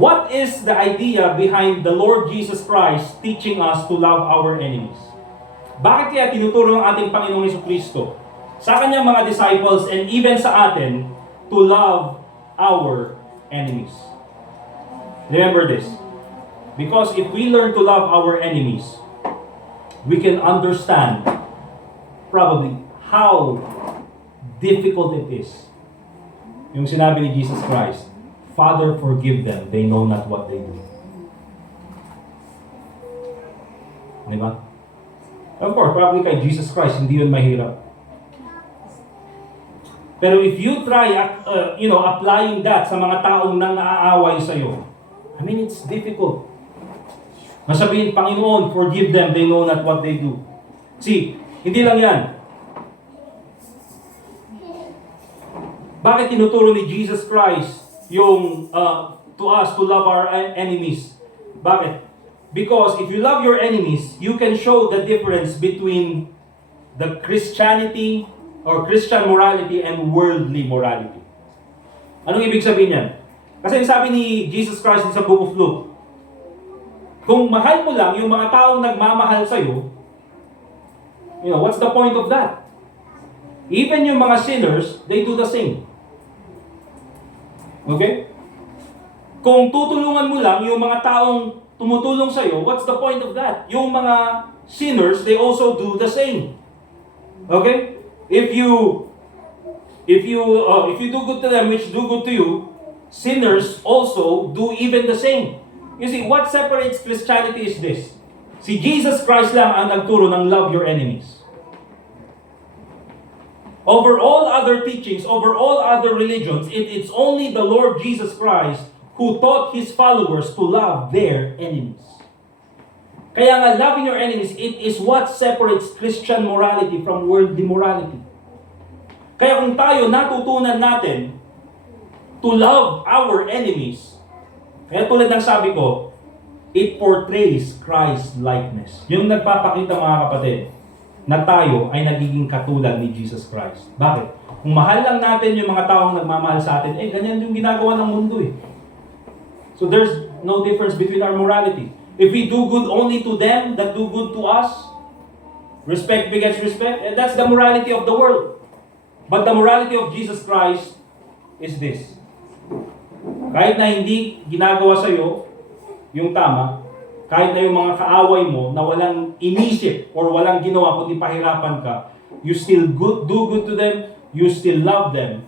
What is the idea behind the Lord Jesus Christ teaching us to love our enemies? Bakit kaya tinuturo ng ating Panginoong Jesucristo sa kanyang mga disciples and even sa atin to love our enemies? Remember this. Because if we learn to love our enemies, we can understand probably how difficult it is. Yung sinabi ni Jesus Christ, "Father, forgive them. They know not what they do." Diba? Of course, probably kay Jesus Christ, hindi yun mahirap. Pero if you try, applying that sa mga taong nang naaaway sa'yo, I mean, it's difficult. Masabihin, "Panginoon, forgive them. They know not what they do." See, hindi lang yan. Bakit tinuturo ni Jesus Christ yung to us to love our enemies? Bakit? Because if you love your enemies, you can show the difference between the Christianity or Christian morality and worldly morality. Anong ibig sabihin yan? Kasi sabi ni Jesus Christ sa Book of Luke, kung mahal mo lang yung mga taong nagmamahal sa'yo, what's the point of that? Even yung mga sinners, they do the same. Okay? Kung tutulungan mo lang yung mga taong tumutulong sa'yo, what's the point of that? Yung mga sinners, they also do the same. Okay? If you do good to them which do good to you, sinners also do even the same. You see, what separates Christianity is this. Si Jesus Christ lang ang nagturo ng love your enemies. Over all other teachings, over all other religions, it's only the Lord Jesus Christ who taught His followers to love their enemies. Kaya nga, loving your enemies, it is what separates Christian morality from worldly morality. Kaya kung tayo natutunan natin to love our enemies, kaya tulad ng sabi ko, it portrays Christ-likeness. Yung nagpapakita, mga kapatid, na tayo ay nagiging katulad ni Jesus Christ. Bakit? Kung mahal lang natin yung mga taong nagmamahal sa atin, ganyan yung ginagawa ng mundo eh. So there's no difference between our morality. If we do good only to them that do good to us, respect begets respect, that's the morality of the world. But the morality of Jesus Christ is this. Kahit na hindi ginagawa sa'yo yung tama, kahit na yung mga kaaway mo na walang inisip or walang ginawa kundi pahirapan ka, you still do good to them, you still love them.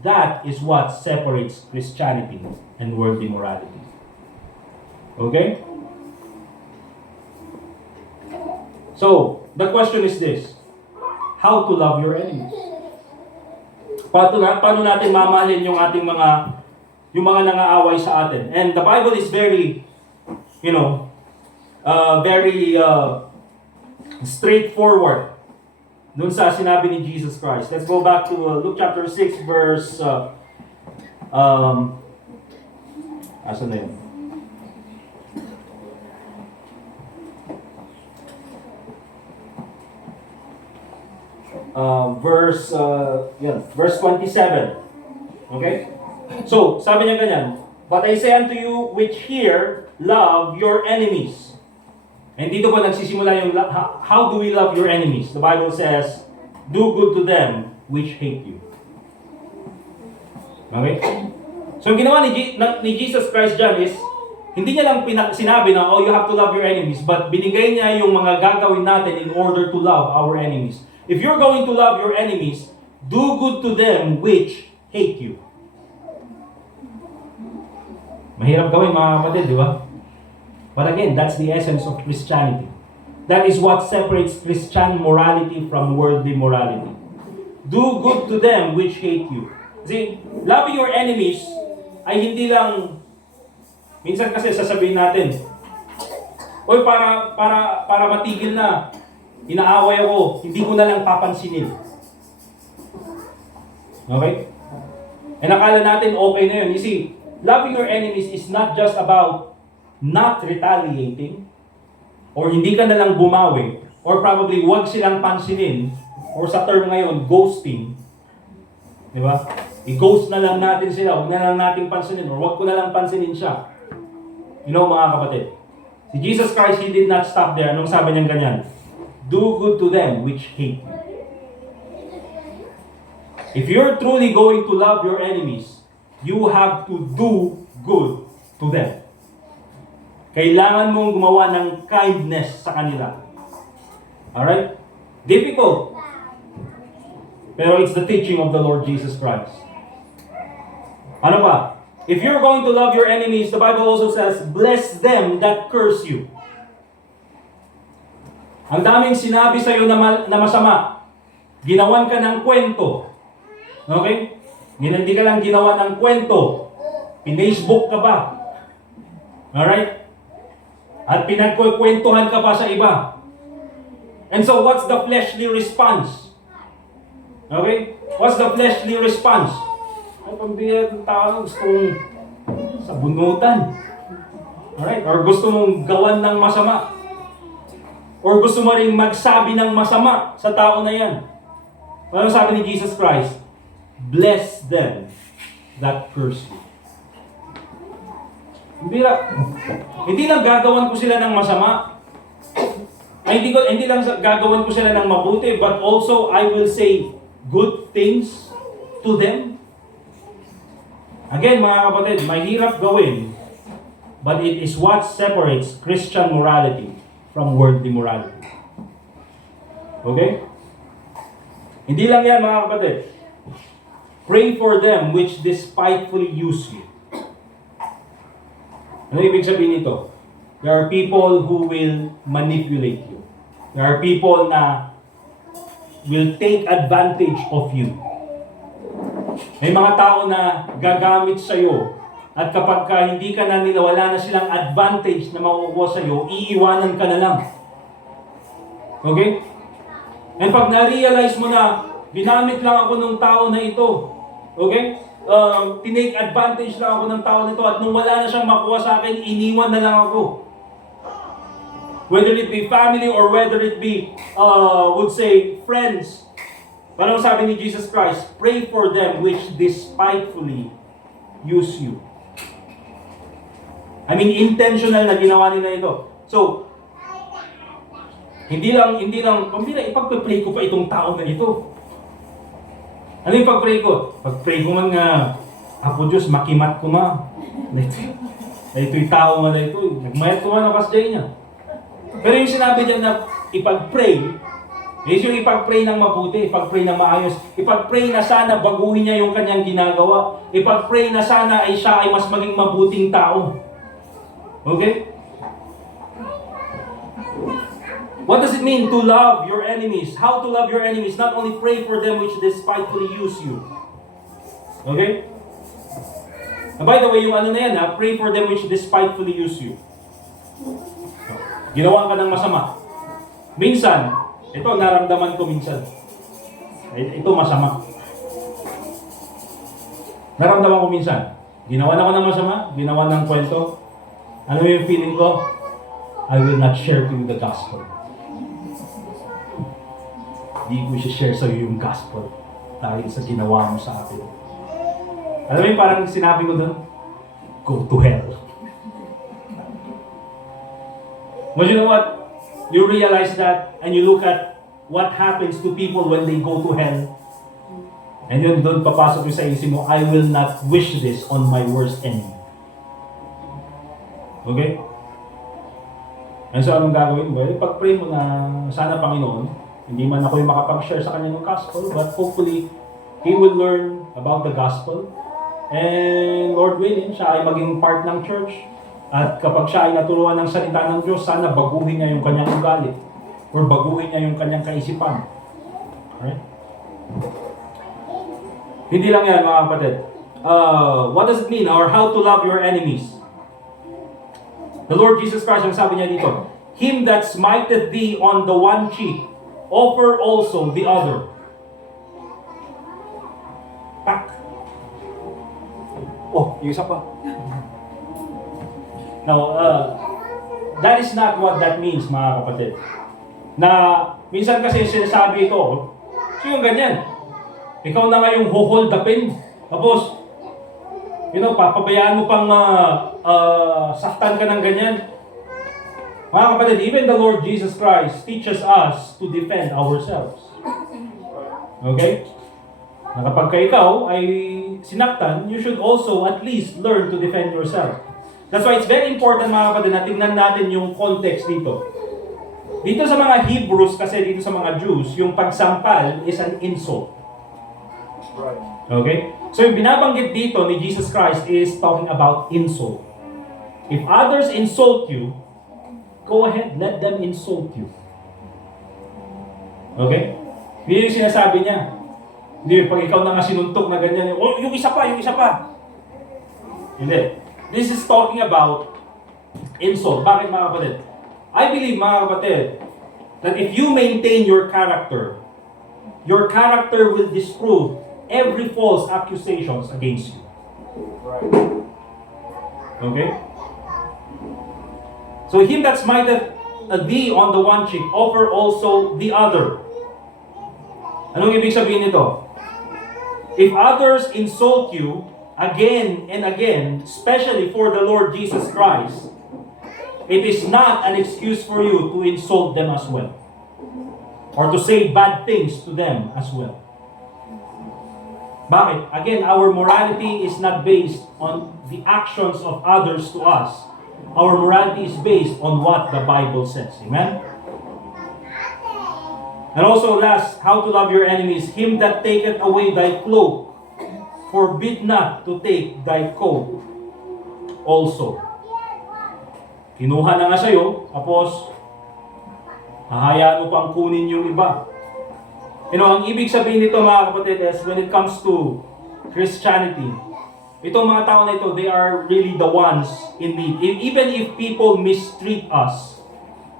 That is what separates Christianity and worldly morality. Okay? So, the question is this. How to love your enemies? Paano natin mamahalin yung ating yung mga nangaaway sa atin? And the Bible is very, very straightforward dun sa sinabi ni Jesus Christ. Let's go back to Luke chapter 6 verse asan na yun? Verse 27. Okay? So, sabi niya ganyan, "But I say unto you which hear, love your enemies." And dito po nagsisimula yung how do we love your enemies? The Bible says, "Do good to them which hate you." Okay? So, yung ginawa ni Jesus Christ dyan is, hindi niya lang sinabi na, you have to love your enemies, but binigay niya yung mga gagawin natin in order to love our enemies. If you're going to love your enemies, do good to them which hate you. Mahirap gawin mga kapatid, di ba? But again, that's the essence of Christianity. That is what separates Christian morality from worldly morality. Do good to them which hate you. See, loving your enemies ay hindi lang, minsan kasi sasabihin natin, para matigil na, inaaway ako, hindi ko na lang papansinin. Okay? And akala natin okay na yun. You see, loving your enemies is not just about not retaliating, or hindi ka na lang bumawi, or probably wag silang pansinin, or sa term ngayon, ghosting. Di ba? I-ghost na lang natin sila, wag na lang natin pansinin, or wag ko na lang pansinin siya. You know mga kapatid, si Jesus Christ, He did not stop there. Anong sabi niya ganyan? Do good to them which hate you. If you're truly going to love your enemies, you have to do good to them. Kailangan mong gumawa ng kindness sa kanila. Alright? Difficult. Pero it's the teaching of the Lord Jesus Christ. Ano pa? If you're going to love your enemies, the Bible also says, bless them that curse you. Ang daming sinabi sa'yo na masama. Ginawan ka ng kwento. Okay? Hindi ka lang ginawa ng kwento. Pin-Facebook ka pa. Alright? At pinagkukwentuhan ka pa sa iba. And so, what's the fleshly response? Okay? What's the fleshly response? Ay, pambihira ng tao, gusto mong sabunutan. Alright? Or gusto mong gawan ng masama. Or gusto mo rin magsabi ng masama sa tao na yan. Ano sabi ni Jesus Christ? Bless them that curse you. Hindi lang gagawan ko sila ng masama. Hindi lang gagawan ko sila ng mabuti, but also I will say good things to them. Again, mga kapatid, mahirap gawin, but it is what separates Christian morality from worldly morality. Okay? Hindi lang yan, mga kapatid. Pray for them which despitefully use you. Ano ibig sabihin nito? There are people who will manipulate you. There are people na will take advantage of you. May mga tao na gagamit sa'yo at kapag hindi ka na nila, wala na silang advantage na makukuha sa'yo, iiwanan ka na lang. Okay? And pag na-realize mo na, ginamit lang ako ng tao na ito. Okay? Tinake advantage lang ako ng tao nito at nung wala na siyang makuha sa akin, iniwan na lang ako. Whether it be family or whether it be, would say, friends. Parang sabi ni Jesus Christ, pray for them which despitefully use you. I mean, intentional na ginawa nila ito. So, hindi lang, pambira, ipagpe-pray ko pa itong tao na ito. Ano yung pag-pray ko? Pag-pray ko man nga, Apo Diyos, makimat ko ma. Ito'y tao nga na ito. Nagmayat ko man ang kasjay niya. Pero yung sinabi niya na ipag-pray, is yung ipag-pray ng mabuti, ipag-pray ng maayos, ipag-pray na sana baguhin niya yung kanyang ginagawa, ipag-pray na sana ay siya ay mas maging mabuting tao. Okay? What does it mean to love your enemies? How to love your enemies? Not only pray for them which despitefully use you. Okay? By the way, yung ano na yan ha, pray for them which despitefully use you. Ginawa ka ng masama. Minsan, ito naramdaman ko minsan. Ito masama. Naramdaman ko minsan. Ginawa na ko ng masama, ginawa ng kwento. Ano yung feeling ko? I will not share to you the gospel. Hindi ko share sa iyo yung gospel dahil sa ginawa mo sa akin. Alam mo yung parang sinabi ko doon? Go to hell. But you know what? You realize that and you look at what happens to people when they go to hell. And yun doon papasok yung sa isip mo, I will not wish this on my worst enemy. Okay? And so anong gagawin mo? Pag-pray mo na sana Panginoon, hindi man ako yung makapag-share sa kanya ng gospel, but hopefully, he will learn about the gospel. And Lord willing, siya ay maging part ng church. At kapag siya ay naturuan ng salita ng Diyos, sana baguhin niya yung kanyang ugali. Or baguhin niya yung kanyang kaisipan. Alright? Hindi lang yan, mga kapatid. What does it mean? Or how to love your enemies? The Lord Jesus Christ, ang sabi niya dito, Him that smiteth thee on the one cheek, offer also the other. Tak. Oh, yung isa pa. Now, that is not what that means, mga kapatid. Na, minsan kasi sinasabi ito, so yung ganyan. Ikaw na nga yung hold the pen. Tapos, papabayaan mo pang saktan ka ng ganyan. Mga kapatid, even the Lord Jesus Christ teaches us to defend ourselves. Okay? Na kapag ikaw ay sinaktan, you should also at least learn to defend yourself. That's why it's very important, mga kapatid, na tingnan natin yung context dito. Dito sa mga Hebrews, kasi dito sa mga Jews, yung pagsampal is an insult. Okay? So yung binabanggit dito ni Jesus Christ is talking about insult. If others insult you, go ahead, let them insult you. Okay? Hindi yung sinasabi niya. Hindi, pag ikaw na nga sinuntok na ganyan, oh, yung isa pa. Hindi. This is talking about insult. Bakit, mga kapatid? I believe, mga kapatid, that if you maintain your character will disprove every false accusations against you. Okay? So him that smiteth thee on the one cheek, offer also the other. Anong ibig sabihin nito? If others insult you again and again, especially for the Lord Jesus Christ, it is not an excuse for you to insult them as well. Or to say bad things to them as well. Bakit? Again, our morality is not based on the actions of others to us. Our morality is based on what the Bible says. Amen? And also last, how to love your enemies. Him that taketh away thy cloak, forbid not to take thy coat also. Kinuha na nga sa'yo, tapos hahayaan mo pang kunin yung iba. Ang ibig sabihin nito, mga kapatid, is when it comes to Christianity, itong mga tao na ito, they are really the ones in need. Even if people mistreat us,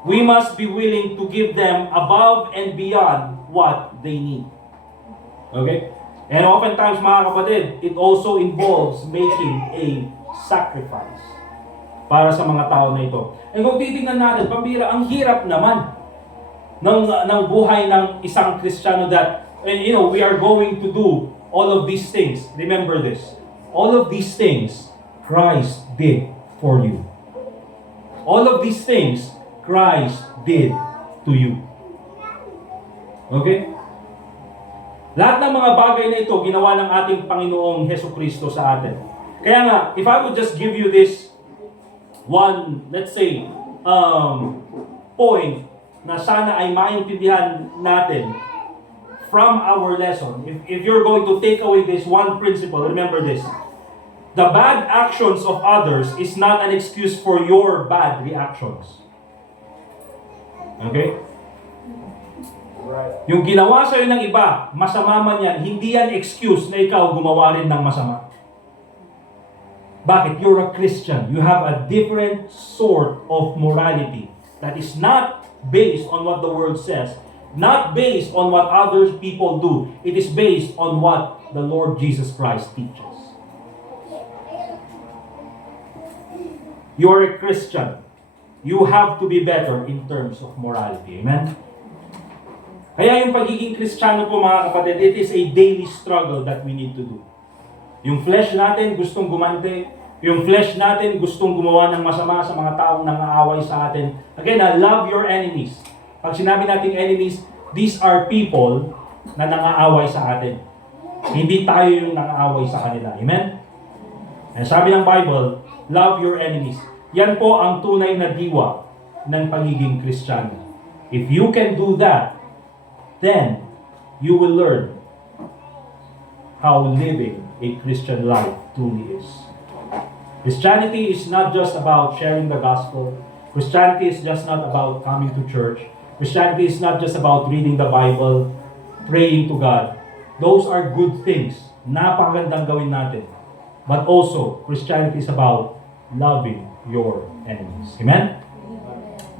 we must be willing to give them above and beyond what they need. Okay? And oftentimes, mga kapatid, it also involves making a sacrifice para sa mga tao na ito. And kung titingnan natin, pambira, ang hirap naman ng buhay ng isang Kristiyano that, we are going to do all of these things. Remember this. All of these things, Christ did for you. All of these things, Christ did to you. Okay? Lahat ng mga bagay na ito, ginawa ng ating Panginoong Hesukristo sa atin. Kaya nga, if I would just give you this one, let's say, point na sana ay maintindihan natin from our lesson. If you're going to take away this one principle, remember this. The bad actions of others is not an excuse for your bad reactions. Okay? Yung ginawa sa'yo ng iba, masama man yan, hindi yan excuse na ikaw gumawa rin ng masama. Bakit? You're a Christian. You have a different sort of morality that is not based on what the world says, not based on what other people do. It is based on what the Lord Jesus Christ teaches. You are a Christian. You have to be better in terms of morality. Amen? Kaya yung pagiging Kristiyano po mga kapatid, it is a daily struggle that we need to do. Yung flesh natin gustong gumante, yung flesh natin gustong gumawa ng masama sa mga taong nangaaway sa atin. Again, love your enemies. Pag sinabi nating enemies, these are people na nangaaway sa atin. Hindi tayo yung nangaaway sa kanila. Amen? And sabi ng Bible, love your enemies. Yan po ang tunay na diwa ng pagiging Kristiyano. If you can do that, then you will learn how living a Christian life truly is. Christianity is not just about sharing the gospel. Christianity is just not about coming to church. Christianity is not just about reading the Bible, praying to God. Those are good things. Napakagandang gawin natin. But also, Christianity is about loving your enemies. Amen?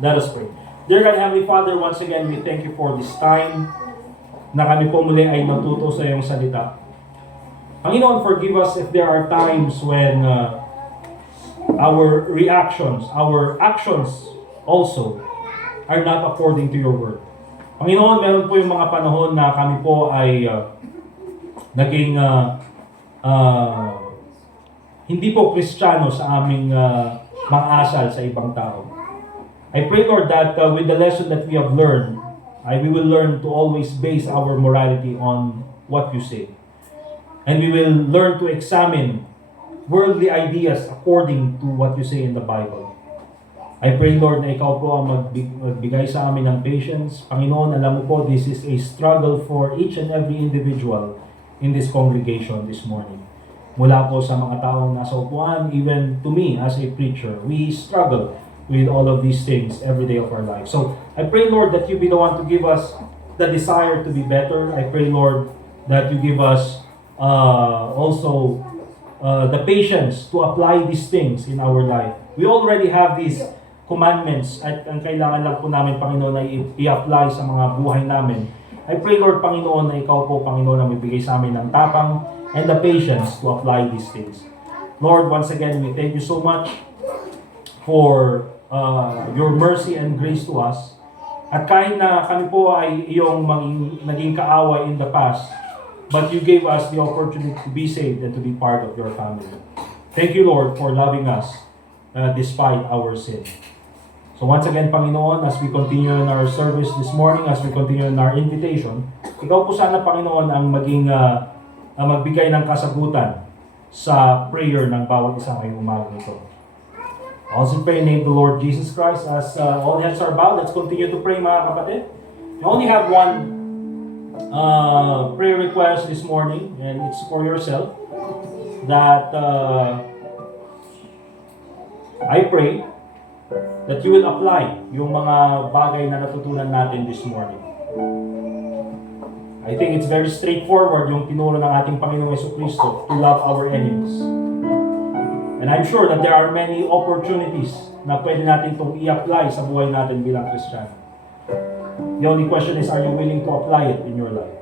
Let us pray. Dear God, Heavenly Father, once again, we thank you for this time na kami po muli ay matuto sa iyong salita. Panginoon, forgive us if there are times when our reactions, our actions also are not according to your word. Panginoon, meron po yung mga panahon na kami po ay naging hindi po Kristiyano sa aming mga asal sa ibang tao. I pray, Lord, that with the lesson that we have learned, we will learn to always base our morality on what you say. And we will learn to examine worldly ideas according to what you say in the Bible. I pray, Lord, na ikaw po ang magbigay sa amin ng patience. Panginoon, alam mo po, this is a struggle for each and every individual in this congregation this morning. Mula po sa mga taong nasa upuan, even to me as a preacher, we struggle with all of these things every day of our life. So, I pray, Lord, that you be the one to give us the desire to be better. I pray, Lord, that you give us also the patience to apply these things in our life. We already have these commandments at ang kailangan lang po namin, Panginoon, na i-apply sa mga buhay namin. I pray, Lord, Panginoon, na ikaw po, Panginoon, na magbigay sa amin ng tapang and the patience to apply these things. Lord, once again, we thank you so much for your mercy and grace to us. At kahit na kami po ay iyong naging kaaway in the past, but you gave us the opportunity to be saved and to be part of your family. Thank you, Lord, for loving us despite our sin. So once again, Panginoon, as we continue in our service this morning, as we continue in our invitation, ikaw po sana, Panginoon, ang magbigay ng kasagutan sa prayer ng bawat isa ngayong umaga nito. Also pray in the name of the Lord Jesus Christ. As all heads are bowed, let's continue to pray, mga kapatid. We only have one prayer request this morning, and it's for yourself. That I pray that you will apply yung mga bagay na natutunan natin this morning. I think it's very straightforward yung tinuro ng ating Panginoong Jesucristo to love our enemies. And I'm sure that there are many opportunities na pwede natin itong i-apply sa buhay natin bilang Kristiyano. The only question is, are you willing to apply it in your life?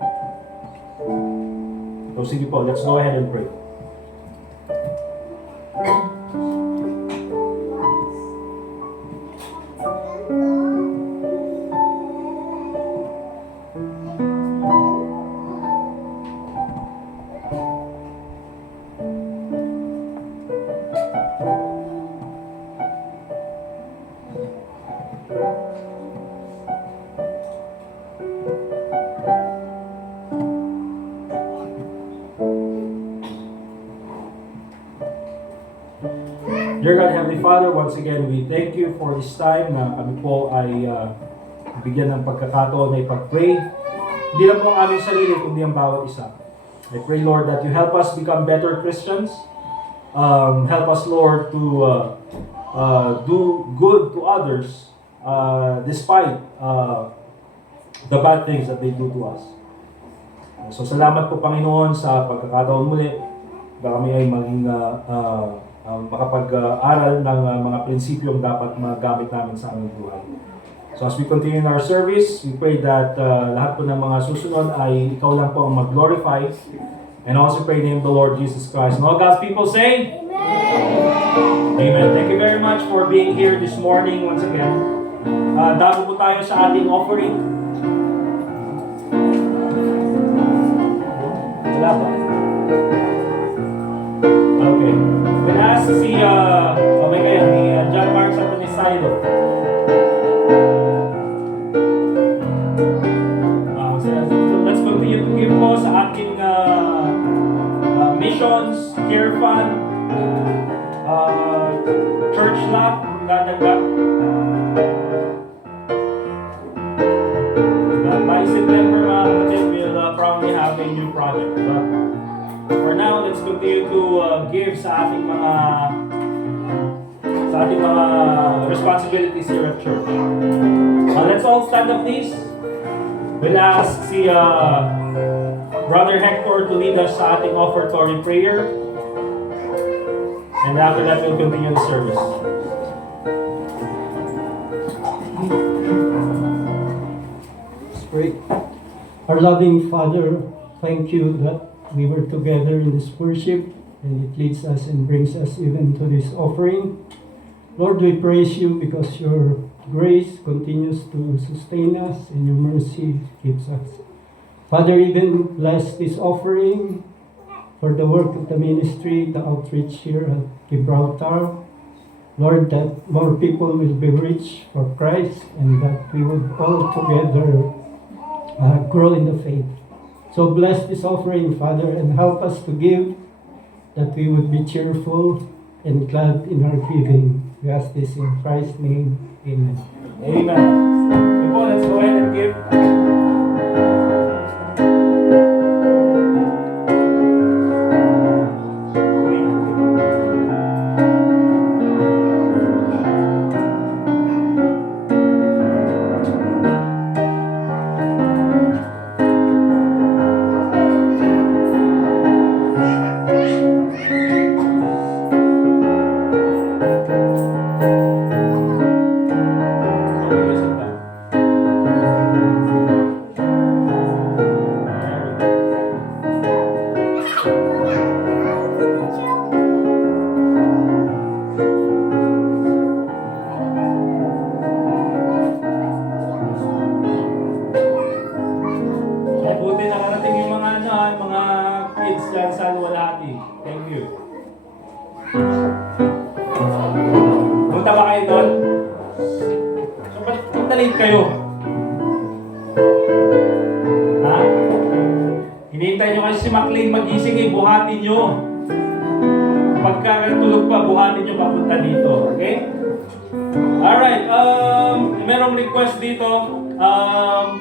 So sige po, let's go ahead and pray. Dear God, Heavenly Father, once again, we thank you for this time na kami po ay bigyan ng pagkakataon na ipag-pray. Hindi lang po ang aming sarili, kundi ang bawat isa. I pray, Lord, that you help us become better Christians. Help us, Lord, to do good to others despite the bad things that they do to us. So salamat po, Panginoon, sa pagkakataon muli. Kami ay maging makapag-aral ng mga prinsipyong dapat magamit namin sa aming buhay. So as we continue in our service, we pray that lahat po ng mga susunod ay ikaw lang po ang mag-glorify. And also pray in the name of the Lord Jesus Christ. And all God's people say, Amen. Amen. Thank you very much for being here this morning once again. Dago po tayo sa ating offering. Wala ba? Okay. We'll ask si John Mark Santonisaido. So let's continue to give po sa ating missions, care fund, church lot, dadagdag. By September, mga kapatid, we'll probably have a new project. But for now, let's continue to give sa ating mga responsibilities here at church. Let's all stand up, please. We'll ask si Brother Hector to lead us sa ating offertory prayer. And after that, we'll continue the service. Let's pray. Our loving Father, thank you that we were together in this worship and it leads us and brings us even to this offering. Lord, we praise you because your grace continues to sustain us and your mercy keeps us. Father, even bless this offering for the work of the ministry, the outreach here at Gibraltar. Lord, that more people will be reached for Christ and that we would all together grow in the faith. So bless this offering, Father, and help us to give, that we would be cheerful and glad in our giving. We ask this in Christ's name. Amen. Amen. People, let's go ahead and give. Buti nakarating yung mga kids dyan sa Luwalhati. Thank you. Punta ba kayo doon? So, ba't punta late kayo? Ha? Hinihintay nyo kasi si McLean magising buhatin nyo. Pagkakatulog pa, buhatin nyo papunta dito. Okay? Alright, merong request dito.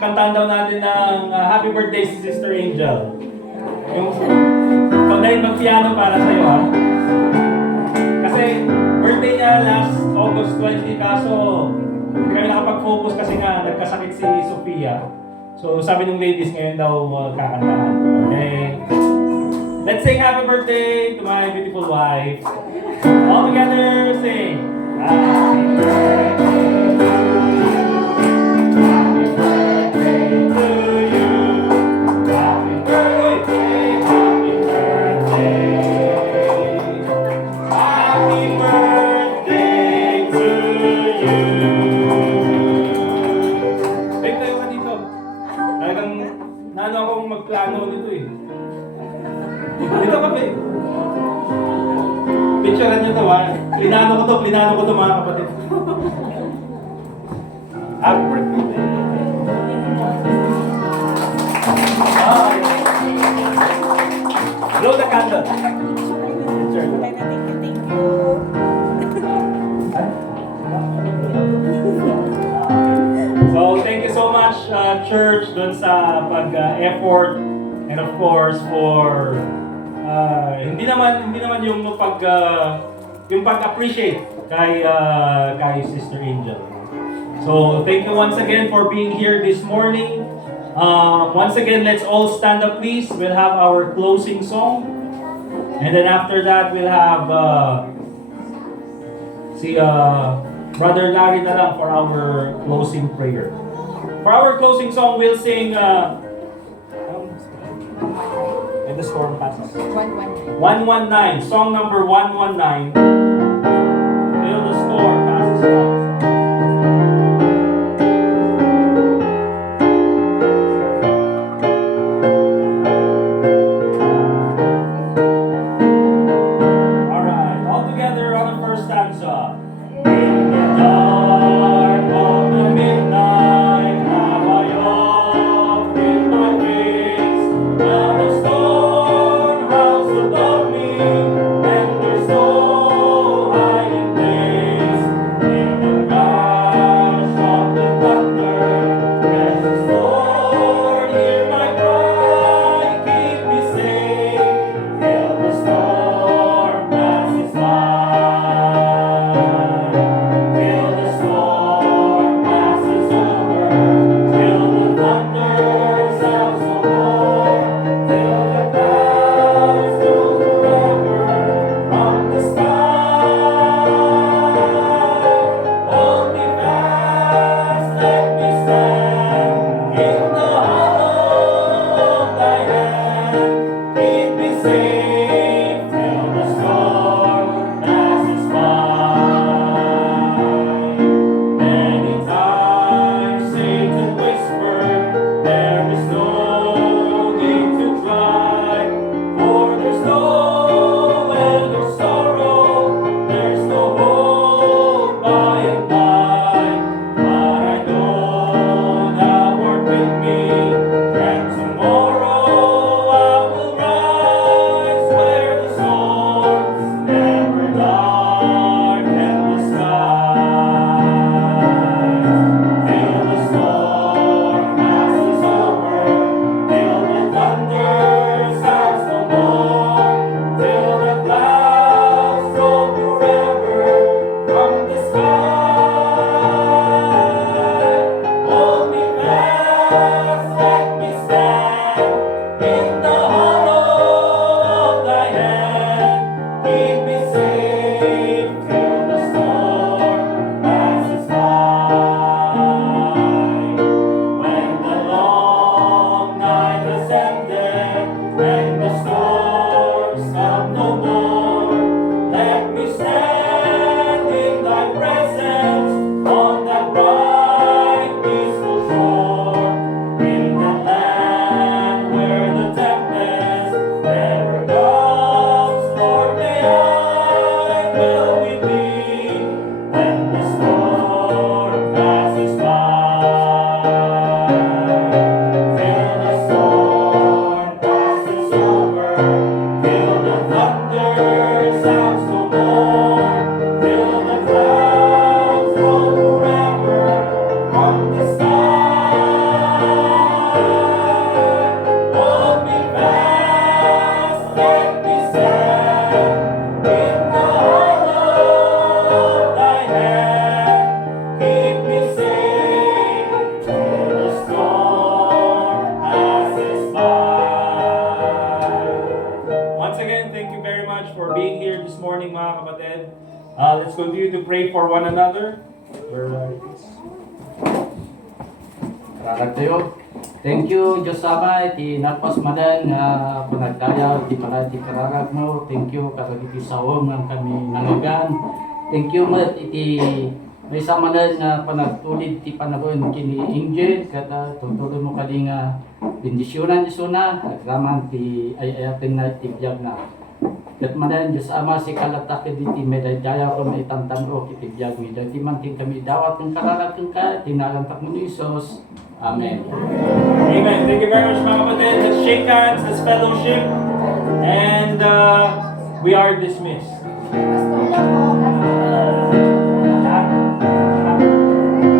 Kantahan daw natin ng happy birthday si Sister Angel. Yung dahil mag-piano para sa'yo, ha? Kasi birthday niya last August 20, kaso hindi kami nakapag-focus kasi nga nagkasakit si Sophia. So sabi ng ladies ngayon daw kakantahan. Okay? Let's sing happy birthday to my beautiful wife. All together, sing. Happy birthday. Magplano nito eh. Dito kami. Picturean nyo to, ha? Plinano ko to mga kapatid. Happy birthday. Blow the candle. Picture. Thank you. church, dun sa pag-effort, and of course for hindi naman yung yung pag-appreciate kay Sister Angel. So thank you once again for being here this morning. Once again, let's all stand up, please. We'll have our closing song, and then after that, we'll have si Brother Larry na lang for our closing prayer. For our closing song, we'll sing And the Storm Passes. 119. Song number 119. Till the storm passes by. Let's continue to pray for one another. Salamat tayo. Thank you, Diyos Ama, iti natpas madan nga panagdaya, iti pala iti kararag mo. Thank you, karag iti sawom ng kami nangagan. Thank you, mat, iti may samanan nga panagtulid ti panahon kini Angel, kata tutuloy mo kali nga bendisyonan Diyos na, naglaman ti ayayatin na iti biyag na. Kat manan Diyos Ama si kalatakid iti medadaya ko may tantanro kiti biyag mi. Dati man tin kami dawat ng kararag ka, tinalantak mo ni Isos. Amen. Amen. Thank you very much, mga kapatid. Let's shake hands, let's fellowship, and we are dismissed.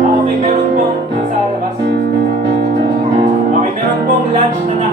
Okay, meron pong sa labas. lunch na